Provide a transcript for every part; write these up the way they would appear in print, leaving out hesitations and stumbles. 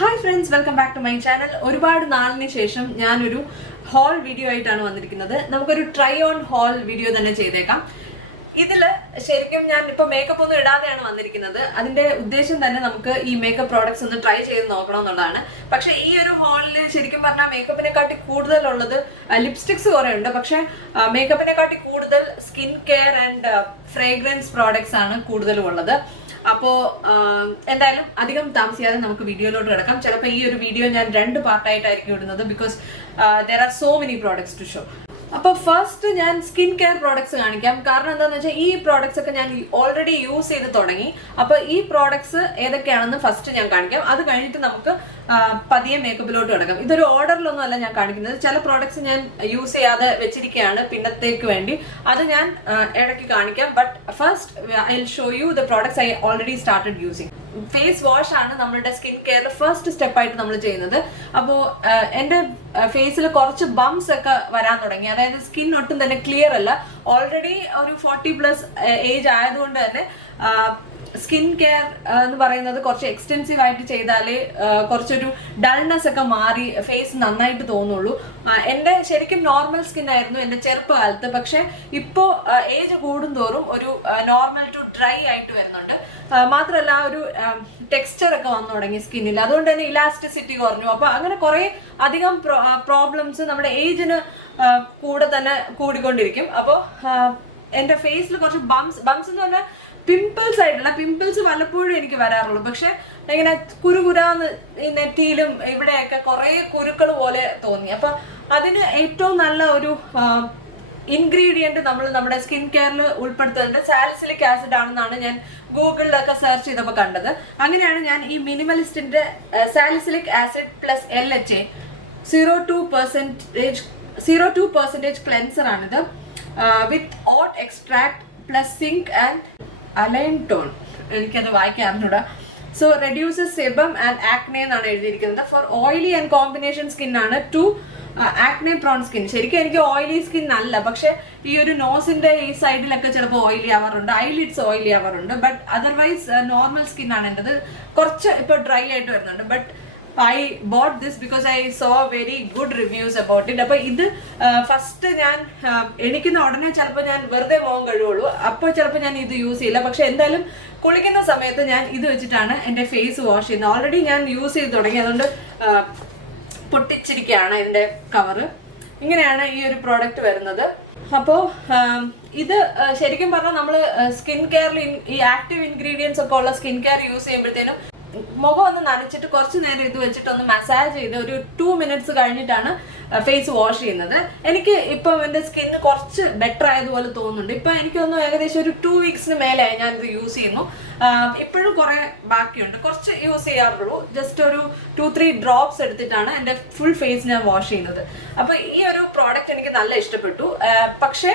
Hi friends, welcome back to my channel. ഒരുപാട് നാളിന് ശേഷം ഞാൻ ഒരു haul വീഡിയോ ആയിട്ടാണ് വന്നിരിക്കുന്നത്. നമുക്ക് ഒരു try on haul വീഡിയോ തന്നെ ചെയ്തേക്കാം. ഇതിൽ ശരിക്കും ഞാൻ ഇപ്പോൾ മേക്കപ്പ് ഒന്നും ഇടാതെയാണ് വന്നിരിക്കുന്നത്. അതിന്റെ ഉദ്ദേശം തന്നെ നമുക്ക് ഈ മേക്കപ്പ് പ്രോഡക്ട്സ് ഒന്ന് ട്രൈ ചെയ്ത് നോക്കണം എന്നുള്ളതാണ്. പക്ഷേ ഈ ഒരു ഹോളിൽ ശരിക്കും പറഞ്ഞാൽ മേക്കപ്പിനെക്കാട്ടി കൂടുതലുള്ളത് ലിപ്സ്റ്റിക്സ് കുറേ ഉണ്ട്. പക്ഷേ മേക്കപ്പിനെക്കാട്ടി കൂടുതൽ skin care and fragrance products ആണ് കൂടുതലും ഉള്ളത്. അപ്പോൾ എന്തായാലും അധികം താമസിയാതെ നമുക്ക് വീഡിയോയിലോട്ട് കിടക്കാം. ചിലപ്പോൾ ഈ ഒരു വീഡിയോ ഞാൻ 2 പാർട്ടായിട്ടായിരിക്കും ഇടുന്നത്. Because there are so many products to show. അപ്പോൾ ഫസ്റ്റ് ഞാൻ സ്കിൻ കെയർ പ്രോഡക്ട്സ് കാണിക്കാം. കാരണം എന്താണെന്ന് വെച്ചാൽ ഈ പ്രോഡക്ട്സ് ഒക്കെ ഞാൻ ഓൾറെഡി യൂസ് ചെയ്ത് തുടങ്ങി. അപ്പോൾ ഈ പ്രോഡക്ട്സ് ഏതൊക്കെയാണെന്ന് ഫസ്റ്റ് ഞാൻ കാണിക്കാം. അത് കഴിഞ്ഞിട്ട് നമുക്ക് പതിയെ മേക്കപ്പിലോട്ട് കിടക്കാം. ഇതൊരു ഓർഡറിലൊന്നും അല്ല ഞാൻ കാണിക്കുന്നത്. ചില പ്രോഡക്ട്സ് ഞാൻ യൂസ് ചെയ്യാതെ വെച്ചിരിക്കുകയാണ് പിന്നത്തേക്ക് വേണ്ടി. അത് ഞാൻ ഇടയ്ക്ക് കാണിക്കാം. But first I will show you the products I already started using. Face wash ആണ് നമ്മുടെ സ്കിൻ കെയറിൽ ഫസ്റ്റ് സ്റ്റെപ്പായിട്ട് നമ്മൾ ചെയ്യുന്നത്. അപ്പോൾ എൻ്റെ ഫേസിൽ കുറച്ച് ബംസ് ഒക്കെ വരാൻ തുടങ്ങി. അതായത് സ്കിൻ ഒട്ടും തന്നെ ക്ലിയർ അല്ല. ഓൾറെഡി ഒരു 40+ ഏജ് ആയതുകൊണ്ട് തന്നെ സ്കിൻ കെയർ എന്ന് പറയുന്നത് കുറച്ച് എക്സ്റ്റെൻസീവ് ആയിട്ട് ചെയ്താലേ കുറച്ചൊരു ഡൾനെസ് ഒക്കെ മാറി ഫേസ് നന്നായിട്ട് തോന്നുള്ളൂ. എൻ്റെ ശരിക്കും നോർമൽ സ്കിൻ ആയിരുന്നു എൻ്റെ ചെറുപ്പകാലത്ത്. പക്ഷെ ഇപ്പോൾ ഏജ് കൂടുന്തോറും ഒരു നോർമൽ ടു ഡ്രൈ ആയിട്ട് വരുന്നുണ്ട്. മാത്രമല്ല ഒരു ടെക്സ്ചർ ഒക്കെ വന്നു തുടങ്ങി സ്കിന്നിൽ. അതുകൊണ്ട് തന്നെ ഇലാസ്റ്റിസിറ്റി കുറഞ്ഞു. അപ്പൊ അങ്ങനെ കുറെ അധികം പ്രോബ്ലംസ് നമ്മുടെ ഏജിന് കൂടെ തന്നെ കൂടിക്കൊണ്ടിരിക്കും. അപ്പോൾ എൻ്റെ ഫേസിൽ കുറച്ച് ബംസ് എന്ന് പറഞ്ഞാൽ പിമ്പിൾസ് ആയിട്ടില്ല. പിമ്പിൾസ് വല്ലപ്പോഴും എനിക്ക് വരാറുള്ളൂ. പക്ഷെ ഇങ്ങനെ കുരുകുരാന്ന് ഈ നെറ്റിയിലും ഇവിടെയൊക്കെ കുറെ കുരുക്കൾ പോലെ തോന്നി. അപ്പൊ അതിന് ഏറ്റവും നല്ല ഒരു ഇൻഗ്രീഡിയന്റ് നമ്മൾ നമ്മുടെ സ്കിൻ കെയറിൽ ഉൾപ്പെടുത്തുന്നത് സാലിസിലിക് ആസിഡ് ആണെന്നാണ് ഞാൻ ഗൂഗിളിലൊക്കെ സെർച്ച് ചെയ്തപ്പോൾ കണ്ടത്. അങ്ങനെയാണ് ഞാൻ ഈ മിനിമലിസ്റ്റിന്റെ salicylic acid plus LHA 0.2% cleanser ആണിത്. With oat extract plus zinc and align tone. എനിക്കത് വായിക്കാൻ അറിഞ്ഞൂടാ. So reduces sebum and acne എന്നാണ് എഴുതിയിരിക്കുന്നത്. For oily and combination skin ആണ് ടു ആക്നെ പ്രോൺ സ്കിൻ. ശരിക്കും എനിക്ക് ഓയിലി സ്കിൻ അല്ല. പക്ഷെ ഈ ഒരു നോസിന്റെ ഈ സൈഡിലൊക്കെ ചിലപ്പോൾ ഓയിലി ആവാറുണ്ട്, ഐലിഡ്സ് ഓയിലി ആവാറുണ്ട്. ബട്ട് അതർവൈസ് നോർമൽ സ്കിൻ ആണ് എൻ്റെത്. കുറച്ച് ഇപ്പോൾ ഡ്രൈ ആയിട്ട് വരുന്നുണ്ട്. But I bought this because I saw very good reviews about it. അപ്പോൾ ഇത് ഫസ്റ്റ് ഞാൻ എണിക്കുന്ന ഉടനെ ചിലപ്പോൾ ഞാൻ വെറുതെ മുഖം കഴുകുള്ളൂ. അപ്പോൾ ചിലപ്പോൾ ഞാൻ ഇത് യൂസ് ചെയ്യില്ല. പക്ഷെ എന്തായാലും കുളിക്കുന്ന സമയത്ത് ഞാൻ ഇത് വെച്ചിട്ടാണ് എൻ്റെ ഫേസ് വാഷ് ചെയ്യുന്നത്. ഓൾറെഡി ഞാൻ യൂസ് ചെയ്ത് തുടങ്ങി. അതുകൊണ്ട് പൊട്ടിച്ചിരിക്കുകയാണ് ഇതിൻ്റെ കവറ്. ഇങ്ങനെയാണ് ഈ ഒരു പ്രോഡക്റ്റ് വരുന്നത്. അപ്പോൾ ഇത് ശരിക്കും പറഞ്ഞാൽ നമ്മൾ സ്കിൻ കെയറിൽ ഈ ആക്റ്റീവ് ഇൻഗ്രീഡിയൻസ് ഒക്കെ ഉള്ള സ്കിൻ കെയർ യൂസ് ചെയ്യുമ്പോഴത്തേനും മുഖം ഒന്ന് നനച്ചിട്ട് കുറച്ച് നേരം ഇത് വെച്ചിട്ട് ഒന്ന് മസാജ് ചെയ്ത് ഒരു 2 മിനിറ്റ്സ് കഴിഞ്ഞിട്ടാണ് ഫേസ് വാഷ് ചെയ്യുന്നത്. എനിക്ക് ഇപ്പം എൻ്റെ സ്കിന്ന് കുറച്ച് ബെറ്റർ ആയതുപോലെ തോന്നുന്നുണ്ട്. ഇപ്പം എനിക്കൊന്നും ഏകദേശം ഒരു 2 വീക്സിന് മേലെയായി ഞാൻ ഇത് യൂസ് ചെയ്യുന്നു. ഇപ്പോഴും കുറേ ബാക്കിയുണ്ട്. കുറച്ച് യൂസ് ചെയ്യാറുള്ളൂ. ജസ്റ്റ് ഒരു 2-3 ഡ്രോപ്സ് എടുത്തിട്ടാണ് എൻ്റെ ഫുൾ ഫേസ് ഞാൻ വാഷ് ചെയ്യുന്നത്. അപ്പോൾ ഈ ഒരു പ്രോഡക്റ്റ് എനിക്ക് നല്ല ഇഷ്ടപ്പെട്ടു. പക്ഷേ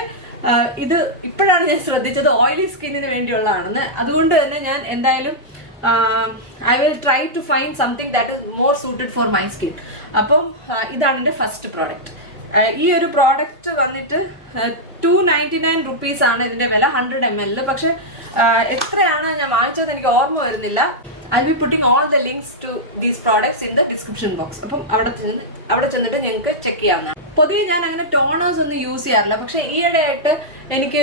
ഇത് ഇപ്പോഴാണ് ഞാൻ ശ്രദ്ധിച്ചത് ഓയിലി സ്കിന്നിന് വേണ്ടിയുള്ളതാണെന്ന്. അതുകൊണ്ട് തന്നെ ഞാൻ എന്തായാലും I will try to find something that is more suited for my skin. അപ്പം ഇതാണ് എൻ്റെ ഫസ്റ്റ് പ്രോഡക്റ്റ്. ഈ ഒരു പ്രോഡക്റ്റ് വന്നിട്ട് 299 rupees ആണ് ഇതിൻ്റെ വില 100 ml. പക്ഷെ എത്രയാണ് ഞാൻ വാങ്ങിച്ചത് എനിക്ക് ഓർമ്മ വരുന്നില്ല. I'll be putting all the links to these products in the description box. അപ്പം അവിടെ ചെന്നിട്ട് ഞങ്ങൾക്ക് ചെക്ക് ചെയ്യാവുന്നതാണ്. പൊതുവെ ഞാൻ അങ്ങനെ ടോണേഴ്സ് ഒന്നും യൂസ് ചെയ്യാറില്ല. പക്ഷെ ഈയിടെയായിട്ട് എനിക്ക്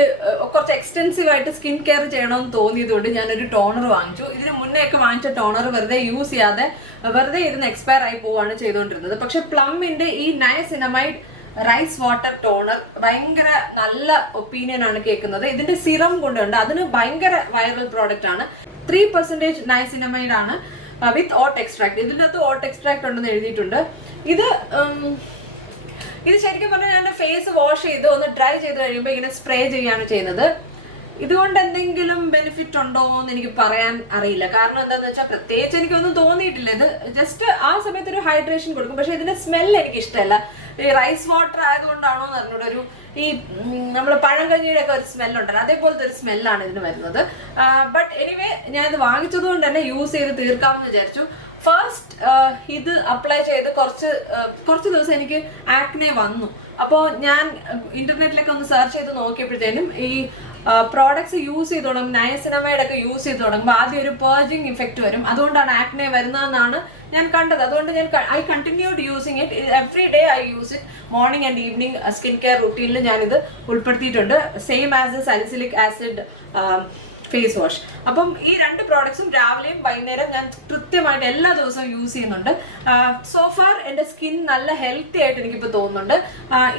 കുറച്ച് എക്സ്റ്റെൻസീവ് ആയിട്ട് സ്കിൻ കെയർ ചെയ്യണമെന്ന് തോന്നിയതുകൊണ്ട് ഞാനൊരു ടോണർ വാങ്ങിച്ചു. ഇതിന് മുന്നേ ഒക്കെ വാങ്ങിച്ച ടോണർ വെറുതെ യൂസ് ചെയ്യാതെ വെറുതെ ഇരുന്ന് എക്സ്പയർ ആയി പോവാണ് ചെയ്തുകൊണ്ടിരുന്നത്. പക്ഷെ പ്ലമ്മിന്റെ ഈ നയസിനമൈഡ് റൈസ് വാട്ടർ ടോണർ ഭയങ്കര നല്ല ഒപ്പീനിയൻ ആണ് കേൾക്കുന്നത്. ഇതിന്റെ സിറം കൊണ്ടുണ്ട്. അതിന് ഭയങ്കര വൈറൽ പ്രോഡക്റ്റ് ആണ്. 3% നയസിനമൈഡ് ആണ് വിത്ത് ഓട്ട് എക്സ്ട്രാക്ട്. ഇതിൻ്റെ അകത്ത് ഓട്ട് എക്സ്ട്രാക്ട് ഉണ്ടെന്ന് എഴുതിയിട്ടുണ്ട്. ഇത് ശരിക്കും പറഞ്ഞാൽ ഞാൻ ഫേസ് വാഷ് ചെയ്ത് ഒന്ന് ഡ്രൈ ചെയ്ത് കഴിയുമ്പോൾ ഇങ്ങനെ സ്പ്രേ ചെയ്യാണ് ചെയ്യുന്നത്. ഇതുകൊണ്ട് എന്തെങ്കിലും ബെനിഫിറ്റ് ഉണ്ടോ എന്ന് എനിക്ക് പറയാൻ അറിയില്ല. കാരണം എന്താണെന്ന് വെച്ചാൽ പ്രത്യേകിച്ച് എനിക്കൊന്നും തോന്നിയിട്ടില്ല. ഇത് ജസ്റ്റ് ആ സമയത്ത് ഒരു ഹൈഡ്രേഷൻ കൊടുക്കും. പക്ഷെ ഇതിന്റെ സ്മെല്ല് എനിക്ക് ഇഷ്ടമല്ല. ഈ റൈസ് വാട്ടർ ആയതുകൊണ്ടാണോ എന്ന് അറിഞ്ഞൂടെ, ഒരു ഈ നമ്മൾ പഴങ്കഞ്ഞിയുടെ ഒക്കെ ഒരു സ്മെല്ലുണ്ടല്ലോ, അതേപോലത്തെ ഒരു സ്മെല്ലാണ് ഇതിന് വരുന്നത്. ബട്ട് എനിവേ ഞാൻ ഇത് വാങ്ങിച്ചത് കൊണ്ട് തന്നെ യൂസ് ചെയ്ത് തീർക്കാമെന്ന് വിചാരിച്ചു. ഫസ്റ്റ് ഇത് അപ്ലൈ ചെയ്ത് കുറച്ച് ദിവസം എനിക്ക് ആക്നെ വന്നു. അപ്പോൾ ഞാൻ ഇന്റർനെറ്റിലൊക്കെ ഒന്ന് സെർച്ച് ചെയ്ത് നോക്കിയപ്പോഴത്തേനും ഈ പ്രോഡക്ട്സ് യൂസ് ചെയ്ത് തുടങ്ങും, നയസിനമൈഡ് ഒക്കെ യൂസ് ചെയ്ത് തുടങ്ങുമ്പോൾ ആദ്യം ഒരു പേർജിങ് ഇഫക്റ്റ് വരും. അതുകൊണ്ടാണ് ആക്നെ വരുന്നതെന്നാണ് ഞാൻ കണ്ടത്. അതുകൊണ്ട് ഞാൻ I continued using it. Every day I use it. Morning and evening skin care റുട്ടീനിൽ ഞാനിത് ഉൾപ്പെടുത്തിയിട്ടുണ്ട്. Same as salicylic acid face wash. അപ്പം ഈ 2 പ്രോഡക്ട്സും രാവിലെയും വൈകുന്നേരം ഞാൻ കൃത്യമായിട്ട് എല്ലാ ദിവസവും യൂസ് ചെയ്യുന്നുണ്ട്. സോഫാർ എൻ്റെ സ്കിൻ നല്ല ഹെൽത്തി ആയിട്ട് എനിക്കിപ്പോൾ തോന്നുന്നുണ്ട്.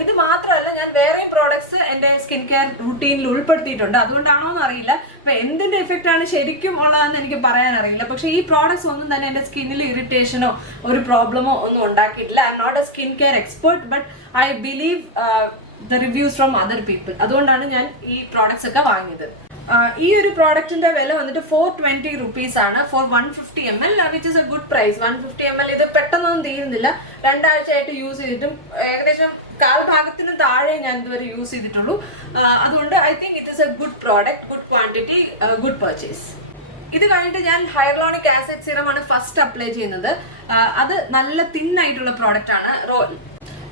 ഇത് മാത്രമല്ല, ഞാൻ വേറെയും പ്രോഡക്ട്സ് എൻ്റെ സ്കിൻ കെയർ റുട്ടീനിൽ ഉൾപ്പെടുത്തിയിട്ടുണ്ട്. അതുകൊണ്ടാണോ എന്ന് അറിയില്ല. അപ്പം എന്തിൻ്റെ എഫക്റ്റ് ആണ് ശരിക്കും ഉള്ളതെന്ന് എനിക്ക് പറയാനറിയില്ല. പക്ഷേ ഈ പ്രോഡക്ട്സ് ഒന്നും തന്നെ എൻ്റെ സ്കിന്നിൽ ഇറിറ്റേഷനോ ഒരു പ്രോബ്ലമോ ഒന്നും ഉണ്ടാക്കിയിട്ടില്ല. I'm not a skin care expert, but I believe the reviews from other people. അതുകൊണ്ടാണ് ഞാൻ ഈ പ്രോഡക്ട്സ് ഒക്കെ വാങ്ങിയത്. ഈ ഒരു പ്രോഡക്റ്റിന്റെ വില വന്നിട്ട് 420 rupees ആണ് for 150 ml, which is a good price. 150 ml ഇത് പെട്ടെന്നൊന്നും തീരുന്നില്ല. 2 ആഴ്ചയായിട്ട് യൂസ് ചെയ്തിട്ടും ഏകദേശം 1/4 ഭാഗത്തിന് താഴെ ഞാൻ ഇതുവരെ യൂസ് ചെയ്തിട്ടുള്ളൂ. അതുകൊണ്ട് I think it is a good product, good quantity, good purchase. ഇത് കഴിഞ്ഞിട്ട് ഞാൻ ഹൈറലോണിക് ആസിഡ് സിറമാണ് ഫസ്റ്റ് അപ്ലൈ ചെയ്യുന്നത്. അത് നല്ല തിൻ ആയിട്ടുള്ള പ്രോഡക്റ്റ് ആണ്.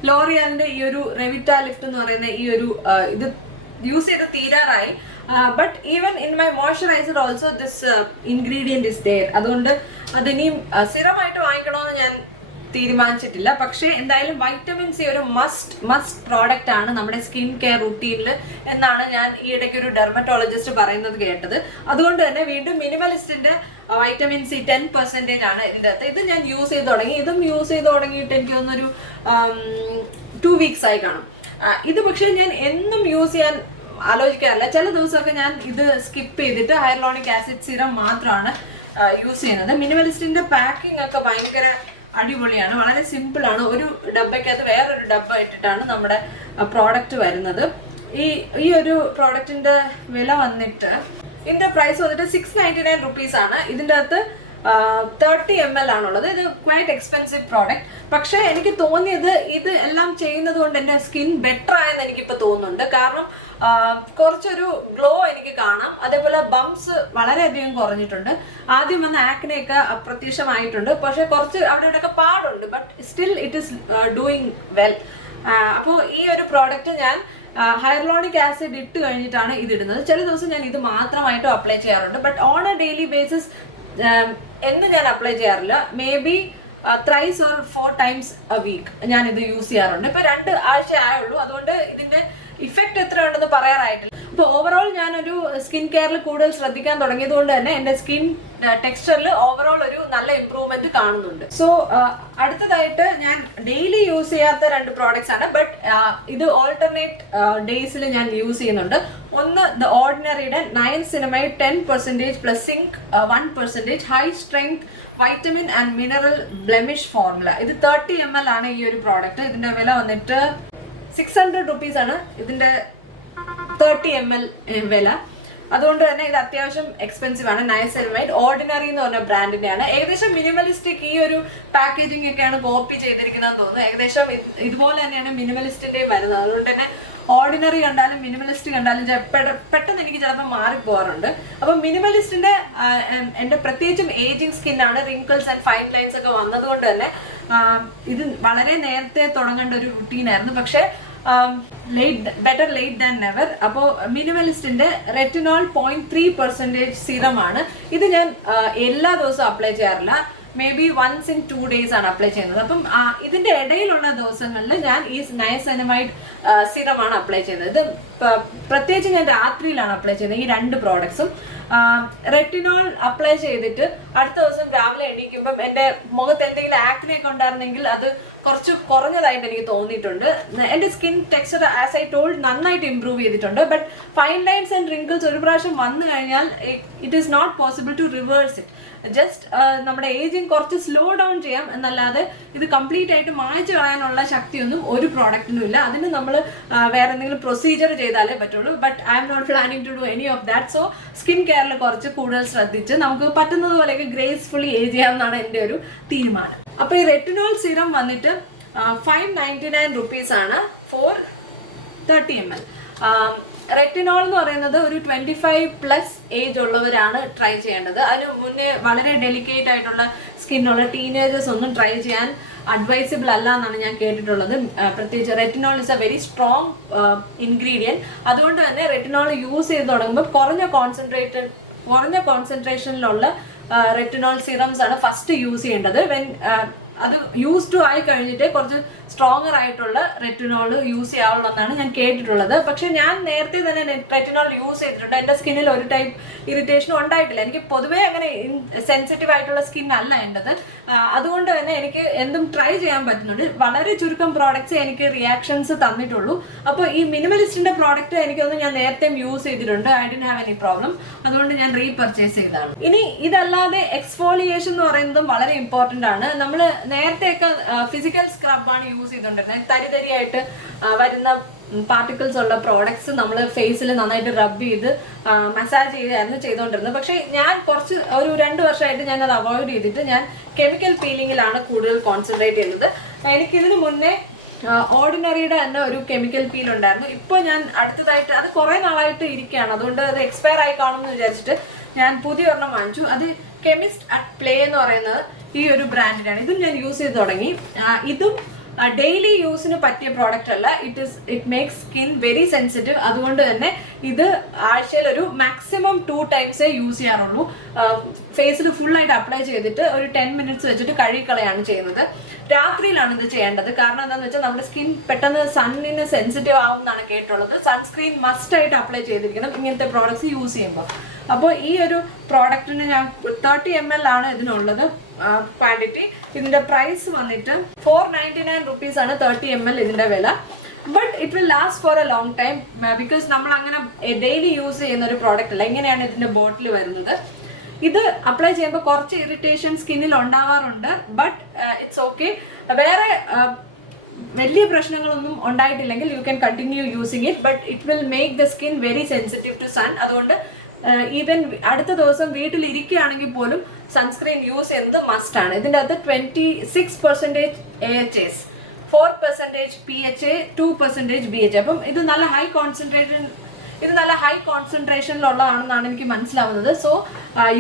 ലോറിയാലിന്റെ ഈ ഒരു റെവിറ്റ ലിഫ്റ്റ് എന്ന് പറയുന്ന ഈ ഒരു ഇത് യൂസ് ചെയ്ത് തീരാറായി. But even in my moisturizer also this ingredient is there. അതുകൊണ്ട് അതിനിയും സിറമായിട്ട് വാങ്ങിക്കണമെന്ന് ഞാൻ തീരുമാനിച്ചിട്ടില്ല. പക്ഷേ എന്തായാലും വൈറ്റമിൻ സി ഒരു മസ്റ്റ് പ്രോഡക്റ്റ് ആണ് നമ്മുടെ സ്കിൻ കെയർ റുട്ടീനിൽ എന്നാണ് ഞാൻ ഈ ഇടയ്ക്ക് ഒരു ഡെർമറ്റോളജിസ്റ്റ് പറയുന്നത് കേട്ടത്. അതുകൊണ്ട് തന്നെ വീണ്ടും മിനിമലിസ്റ്റിന്റെ വൈറ്റമിൻ സി 10% ആണ് ഇതിൻ്റെ അകത്ത്. ഇത് ഞാൻ യൂസ് ചെയ്ത് തുടങ്ങി. ഇതും യൂസ് ചെയ്ത് തുടങ്ങിയിട്ട് എനിക്ക് തോന്നുന്നൊരു 2 weeks ആയി കാണും. ഇത് പക്ഷേ ഞാൻ എന്നും യൂസ് ചെയ്യാൻ ആലോചിക്കാറില്ല. ചില ദിവസമൊക്കെ ഞാൻ ഇത് സ്കിപ്പ് ചെയ്തിട്ട് ഹൈറലോണിക് ആസിഡ് സിറം മാത്രമാണ് യൂസ് ചെയ്യുന്നത്. മിനിമലിസ്റ്റിന്റെ പാക്കിംഗ് ഒക്കെ ഭയങ്കര അടിപൊളിയാണ്, വളരെ സിമ്പിൾ ആണ്. ഒരു ഡബ്ബയ്ക്കകത്ത് വേറൊരു ഡബ്ബ ഇട്ടിട്ടാണ് നമ്മുടെ പ്രോഡക്റ്റ് വരുന്നത്. ഈ ഒരു പ്രോഡക്റ്റിന്റെ വില വന്നിട്ട് ഇതിന്റെ പ്രൈസ് വന്നിട്ട് 699 rupees ആണ്. ഇതിൻ്റെ അകത്ത് 30 ml ആണുള്ളത്. ഇത് ക്വൈറ്റ് എക്സ്പെൻസീവ് പ്രോഡക്റ്റ്. പക്ഷേ എനിക്ക് തോന്നിയത് ഇത് എല്ലാം ചെയ്യുന്നത് കൊണ്ട് എൻ്റെ സ്കിൻ ബെറ്റർ ആയെന്ന് എനിക്കിപ്പോൾ തോന്നുന്നുണ്ട്. കാരണം കുറച്ചൊരു ഗ്ലോ എനിക്ക് കാണാം. അതേപോലെ ബംസ് വളരെയധികം കുറഞ്ഞിട്ടുണ്ട്. ആദ്യം വന്ന ആക്നെയൊക്കെ അപ്രത്യക്ഷമായിട്ടുണ്ട്. പക്ഷെ കുറച്ച് അവിടെ ഇവിടെയൊക്കെ പാടുണ്ട്. But still it is doing well. അപ്പോൾ ഈ ഒരു പ്രോഡക്റ്റ് ഞാൻ ഹൈറലോണിക് ആസിഡ് ഇട്ട് കഴിഞ്ഞിട്ടാണ് ഇതിടുന്നത്. ചില ദിവസം ഞാൻ ഇത് മാത്രമായിട്ടും അപ്ലൈ ചെയ്യാറുണ്ട്. But on A daily basis എന്ന് ഞാൻ അപ്ലൈ ചെയ്യാറില്ല. May be thrice or 4 times a week ഞാൻ ഇത് യൂസ് ചെയ്യാറുണ്ട്. ഇപ്പൊ 2 ആഴ്ച ആയുള്ളൂ. അതുകൊണ്ട് ഇതിന്റെ ഇഫക്റ്റ് എത്ര ഉണ്ടെന്ന് പറയാറായിട്ടില്ല. അപ്പോൾ ഓവറോൾ ഞാനൊരു സ്കിൻ കെയറിൽ കൂടുതൽ ശ്രദ്ധിക്കാൻ തുടങ്ങിയത് കൊണ്ട് തന്നെ എൻ്റെ സ്കിൻ ടെക്സ്ചറിൽ ഓവറോൾ ഒരു നല്ല ഇംപ്രൂവ്മെന്റ് കാണുന്നുണ്ട്. സോ അടുത്തതായിട്ട് ഞാൻ ഡെയിലി യൂസ് ചെയ്യാത്ത 2 പ്രോഡക്ട്സ് ആണ്. ബട്ട് ഇത് ഓൾട്ടർനേറ്റ് ഡേയ്സിൽ ഞാൻ യൂസ് ചെയ്യുന്നുണ്ട്. ഒന്ന് ദ ഓർഡിനറിയുടെ niacinamide 10% plus zinc 1% high strength vitamin and mineral blemish formula. ഇത് 30 ml ആണ് ഈ ഒരു പ്രോഡക്റ്റ്. ഇതിന്റെ വില വന്നിട്ട് 600 rupees ആണ് ഇതിന്റെ 30 ml വില. അതുകൊണ്ട് തന്നെ ഇത് അത്യാവശ്യം എക്സ്പെൻസീവ് ആണ്. നയസിനമൈഡ് ഓർഡിനറി എന്ന് പറഞ്ഞ ബ്രാൻഡിന്റെയാണ്. ഏകദേശം മിനിമലിസ്റ്റിക് ഈ ഒരു പാക്കേജിംഗ് ഒക്കെയാണ് കോപ്പി ചെയ്തിരിക്കുന്നതെന്ന് തോന്നുന്നു. ഏകദേശം ഇതുപോലെ തന്നെയാണ് മിനിമലിസ്റ്റിന്റെയും വരുന്നത്. അതുകൊണ്ട് തന്നെ ഓർഡിനറി കണ്ടാലും മിനിമലിസ്റ്റ് കണ്ടാലും പെട്ടെന്ന് എനിക്ക് ചിലപ്പോൾ മാറിപ്പോകാറുണ്ട്. അപ്പം മിനിമലിസ്റ്റിന്റെ എൻ്റെ പ്രത്യേകിച്ചും ഏജിങ് സ്കിന്നാണ്, റിങ്കിൾസ് ആൻഡ് ഫൈൻ ലൈൻസ് ഒക്കെ വന്നതുകൊണ്ട് തന്നെ ഇത് വളരെ നേരത്തെ തുടങ്ങേണ്ട ഒരു റുട്ടീനായിരുന്നു. പക്ഷേ ബെറ്റർ ലേറ്റ് ദാൻ നെവർ. അപ്പോൾ മിനിമലിസ്റ്റിന്റെ റെറ്റിനോൾ 0.3% സിറമാണ്. ഇത് ഞാൻ എല്ലാ ദിവസവും അപ്ലൈ ചെയ്യാറില്ല. May be once in 2 days ആണ് അപ്ലൈ ചെയ്യുന്നത്. അപ്പം ഇതിന്റെ ഇടയിലുള്ള ദിവസങ്ങളിൽ ഞാൻ ഈ നയസിനമൈഡ് സിറമാണ് അപ്ലൈ ചെയ്യുന്നത്. ഇത് പ്രത്യേകിച്ച് ഞാൻ രാത്രിയിലാണ് അപ്ലൈ ചെയ്യുന്നത് ഈ 2 പ്രോഡക്ട്സും. റെറ്റിനോൾ അപ്ലൈ ചെയ്തിട്ട് അടുത്ത ദിവസം രാവിലെ എണീക്കുമ്പം എൻ്റെ മുഖത്ത് എന്തെങ്കിലും ആക്നെ ഒക്കെ ഉണ്ടായിരുന്നെങ്കിൽ അത് കുറച്ച് കുറഞ്ഞതായിട്ട് എനിക്ക് തോന്നിയിട്ടുണ്ട്. എൻ്റെ skin texture as I told നന്നായിട്ട് ഇംപ്രൂവ് ചെയ്തിട്ടുണ്ട്. But fine lines and wrinkles ഒരു പ്രാവശ്യം വന്നു കഴിഞ്ഞാൽ it is not possible to reverse it. Just നമ്മുടെ ഏജിങ് കുറച്ച് സ്ലോ ഡൗൺ ചെയ്യാം എന്നല്ലാതെ ഇത് കംപ്ലീറ്റ് ആയിട്ട് മായ്ച്ചു കളയാനുള്ള ശക്തിയൊന്നും ഒരു പ്രോഡക്റ്റിനും ഇല്ല. അതിന് നമ്മൾ വേറെ എന്തെങ്കിലും പ്രൊസീജിയർ ചെയ്താലേ പറ്റുള്ളൂ. But I'm not planning to do any of that. So skin കെയറിൽ കുറച്ച് കൂടുതൽ ശ്രദ്ധിച്ച് നമുക്ക് പറ്റുന്നത് പോലെയൊക്കെ ഗ്രേസ്ഫുള്ളി ഏജ് ചെയ്യാമെന്നാണ് എൻ്റെ ഒരു തീരുമാനം. അപ്പോൾ ഈ റെറ്റിനോൾ സിറം വന്നിട്ട് 599 rupees ആണ് ഫോർ 30 ml. റെറ്റിനോൾ എന്ന് പറയുന്നത് ഒരു 25+ ഏജ് ഉള്ളവരാണ് ട്രൈ ചെയ്യേണ്ടത്. അതിന് മുന്നേ വളരെ ഡെലിക്കേറ്റ് ആയിട്ടുള്ള സ്കിന്നുള്ള ടീനേജേഴ്സ് ഒന്നും ട്രൈ ചെയ്യാൻ അഡ്വൈസബിൾ അല്ല എന്നാണ് ഞാൻ കേട്ടിട്ടുള്ളത്. പ്രത്യേകിച്ച് retinol is A very strong ingredient. അതുകൊണ്ട് തന്നെ റെറ്റിനോൾ യൂസ് ചെയ്ത് തുടങ്ങുമ്പോൾ കുറഞ്ഞ കോൺസെൻട്രേഷനിലുള്ള റെറ്റിനോൾ സിറംസ് ആണ് ഫസ്റ്റ് യൂസ് ചെയ്യേണ്ടത്. അത് യൂസ് ടു ആയി കഴിഞ്ഞിട്ട് കുറച്ച് സ്ട്രോങ്ങർ ആയിട്ടുള്ള റെറ്റിനോൾ യൂസ് ചെയ്യാവുള്ളൂ എന്നാണ് ഞാൻ കേട്ടിട്ടുള്ളത്. പക്ഷെ ഞാൻ നേരത്തെ തന്നെ റെറ്റിനോൾ യൂസ് ചെയ്തിട്ടുണ്ട്. എൻ്റെ സ്കിന്നിൽ ഒരു ടൈപ്പ് ഇറിറ്റേഷനും ഉണ്ടായിട്ടില്ല. എനിക്ക് പൊതുവേ അങ്ങനെ സെൻസിറ്റീവ് ആയിട്ടുള്ള സ്കിൻ അല്ല എൻ്റെത്. അതുകൊണ്ട് തന്നെ എനിക്ക് എന്തും ട്രൈ ചെയ്യാൻ പറ്റുന്നുണ്ട്. വളരെ ചുരുക്കം പ്രോഡക്റ്റ്സ് എനിക്ക് റിയാക്ഷൻസ് തന്നിട്ടുള്ളൂ. അപ്പോൾ ഈ മിനിമലിസ്റ്റിന്റെ പ്രോഡക്റ്റ് എനിക്കൊന്നും ഞാൻ നേരത്തെയും യൂസ് ചെയ്തിട്ടുണ്ട്. I didn't have any problem. അതുകൊണ്ട് ഞാൻ റീപർച്ചേസ് ചെയ്തതാണ്. ഇനി ഇതല്ലാതെ എക്സ്ഫോളിയേഷൻ എന്ന് പറയുന്നതും വളരെ ഇമ്പോർട്ടൻ്റ് ആണ്. നമ്മൾ നേരത്തെയൊക്കെ ഫിസിക്കൽ സ്ക്രബാണ് യൂസ് ചെയ്തുകൊണ്ടിരുന്നത്. തരിതരിയായിട്ട് വരുന്ന പാർട്ടിക്കിൾസ് ഉള്ള പ്രോഡക്ട്സ് നമ്മൾ ഫേസിൽ നന്നായിട്ട് റബ്ബ് ചെയ്ത് മസാജ് ചെയ്തായിരുന്നു ചെയ്തുകൊണ്ടിരുന്നത്. പക്ഷേ ഞാൻ ഒരു 2 വർഷമായിട്ട് ഞാൻ അത് അവോയ്ഡ് ചെയ്തിട്ട് ഞാൻ കെമിക്കൽ പീലിങ്ങിലാണ് കൂടുതൽ കോൺസെൻട്രേറ്റ് ചെയ്യുന്നത്. എനിക്കിതിന് മുന്നേ ഓർഡിനറിയുടെ തന്നെ ഒരു കെമിക്കൽ പീൽ ഉണ്ടായിരുന്നു. ഇപ്പോൾ ഞാൻ അടുത്തതായിട്ട് അത് കുറേ നാളായിട്ട് ഇരിക്കുകയാണ്. അതുകൊണ്ട് അത് എക്സ്പയർ ആയി കാണുമെന്ന് വിചാരിച്ചിട്ട് ഞാൻ പുതിയ ഒരെണ്ണം വാങ്ങിച്ചു. അത് കെമിസ്റ്റ് അറ്റ് പ്ലേ എന്ന് പറയുന്നത് ഈ ഒരു ബ്രാൻഡിനാണ്. ഇതും ഞാൻ യൂസ് ചെയ്ത് തുടങ്ങി. ഇതും ഡെയിലി യൂസിന് പറ്റിയ പ്രോഡക്റ്റ് അല്ല. It makes skin very sensitive. അതുകൊണ്ട് തന്നെ ഇത് ആഴ്ചയിൽ ഒരു മാക്സിമം 2 ടൈംസേ യൂസ് ചെയ്യാറുള്ളൂ. ഫേസിൽ ഫുള്ളായിട്ട് അപ്ലൈ ചെയ്തിട്ട് ഒരു 10 മിനിറ്റ്സ് വെച്ചിട്ട് കഴുകിക്കളയാണ് ചെയ്യുന്നത്. രാത്രിയിലാണ് ഇത് ചെയ്യേണ്ടത്. കാരണം എന്താണെന്ന് വെച്ചാൽ നമ്മുടെ സ്കിൻ പെട്ടെന്ന് സണ്ണിന് സെൻസിറ്റീവ് ആവും എന്നാണ് കേട്ടുള്ളത്. സൺസ്ക്രീൻ മസ്റ്റ് ആയിട്ട് അപ്ലൈ ചെയ്തിരിക്കണം ഇങ്ങനത്തെ പ്രോഡക്ട്സ് യൂസ് ചെയ്യുമ്പോൾ. അപ്പോൾ ഈ ഒരു പ്രോഡക്റ്റിന് ഞാൻ 30 ml ആണ് ഇതിനുള്ളത് ക്വാണ്ടിറ്റി. ഇതിന്റെ പ്രൈസ് വന്നിട്ട് 499 rupees ആണ് 30 ml ഇതിന്റെ വില. But it will last for a long time because നമ്മൾ അങ്ങനെ ഡെയിലി യൂസ് ചെയ്യുന്ന ഒരു പ്രോഡക്റ്റ് അല്ല. ഇങ്ങനെയാണ് ഇതിന്റെ ബോട്ടിൽ വരുന്നത്. ഇത് അപ്ലൈ ചെയ്യുമ്പോൾ കുറച്ച് ഇറിറ്റേഷൻ സ്കിന്നിൽ ഉണ്ടാവാറുണ്ട്. But it's okay. വേറെ വലിയ പ്രശ്നങ്ങളൊന്നും ഉണ്ടായിട്ടില്ലെങ്കിൽ you can continue using it. But it will make the skin very sensitive to sun. അതുകൊണ്ട് ഈവൻ അടുത്ത ദിവസം വീട്ടിൽ ഇരിക്കുകയാണെങ്കിൽ പോലും സൺസ്ക്രീൻ യൂസ് ചെയ്യുന്നത് മസ്റ്റ് ആണ്. ഇതിൻ്റെ അകത്ത് 26% AHAs, 4% PHA, 2% BHA. അപ്പം ഇത് നല്ല ഹൈ കോൺസെൻട്രേഷനിലുള്ളതാണെന്നാണ് എനിക്ക് മനസ്സിലാവുന്നത്. So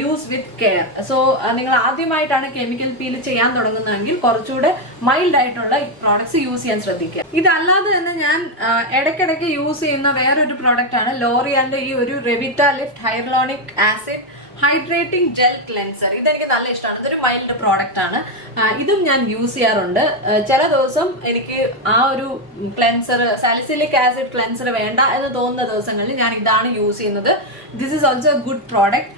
use with care. So നിങ്ങൾ ആദ്യമായിട്ടാണ് കെമിക്കൽ പീൽ ചെയ്യാൻ തുടങ്ങുന്നതെങ്കിൽ കുറച്ചുകൂടെ മൈൽഡ് ആയിട്ടുള്ള പ്രോഡക്ട്സ് യൂസ് ചെയ്യാൻ ശ്രദ്ധിക്കുക. ഇതല്ലാതെ തന്നെ ഞാൻ ഇടയ്ക്കിടയ്ക്ക് യൂസ് ചെയ്യുന്ന വേറൊരു പ്രോഡക്റ്റ് ആണ് ലോറിയാലിന്റെ ഈ ഒരു Revitalift hyaluronic acid hydrating gel cleanser. ഇതെനിക്ക് നല്ല ഇഷ്ടമാണ്. ഇതൊരു മൈൽഡ് പ്രോഡക്റ്റ് ആണ്. ഇതും ഞാൻ യൂസ് ചെയ്യാറുണ്ട്. ചില ദിവസം എനിക്ക് ആ ഒരു ക്ലെൻസർ, സാലിസിലിക് ആസിഡ് ക്ലെൻസർ വേണ്ട എന്ന് തോന്നുന്ന ദിവസങ്ങളിൽ ഞാൻ ഇതാണ് യൂസ് ചെയ്യുന്നത്. This is also a good product.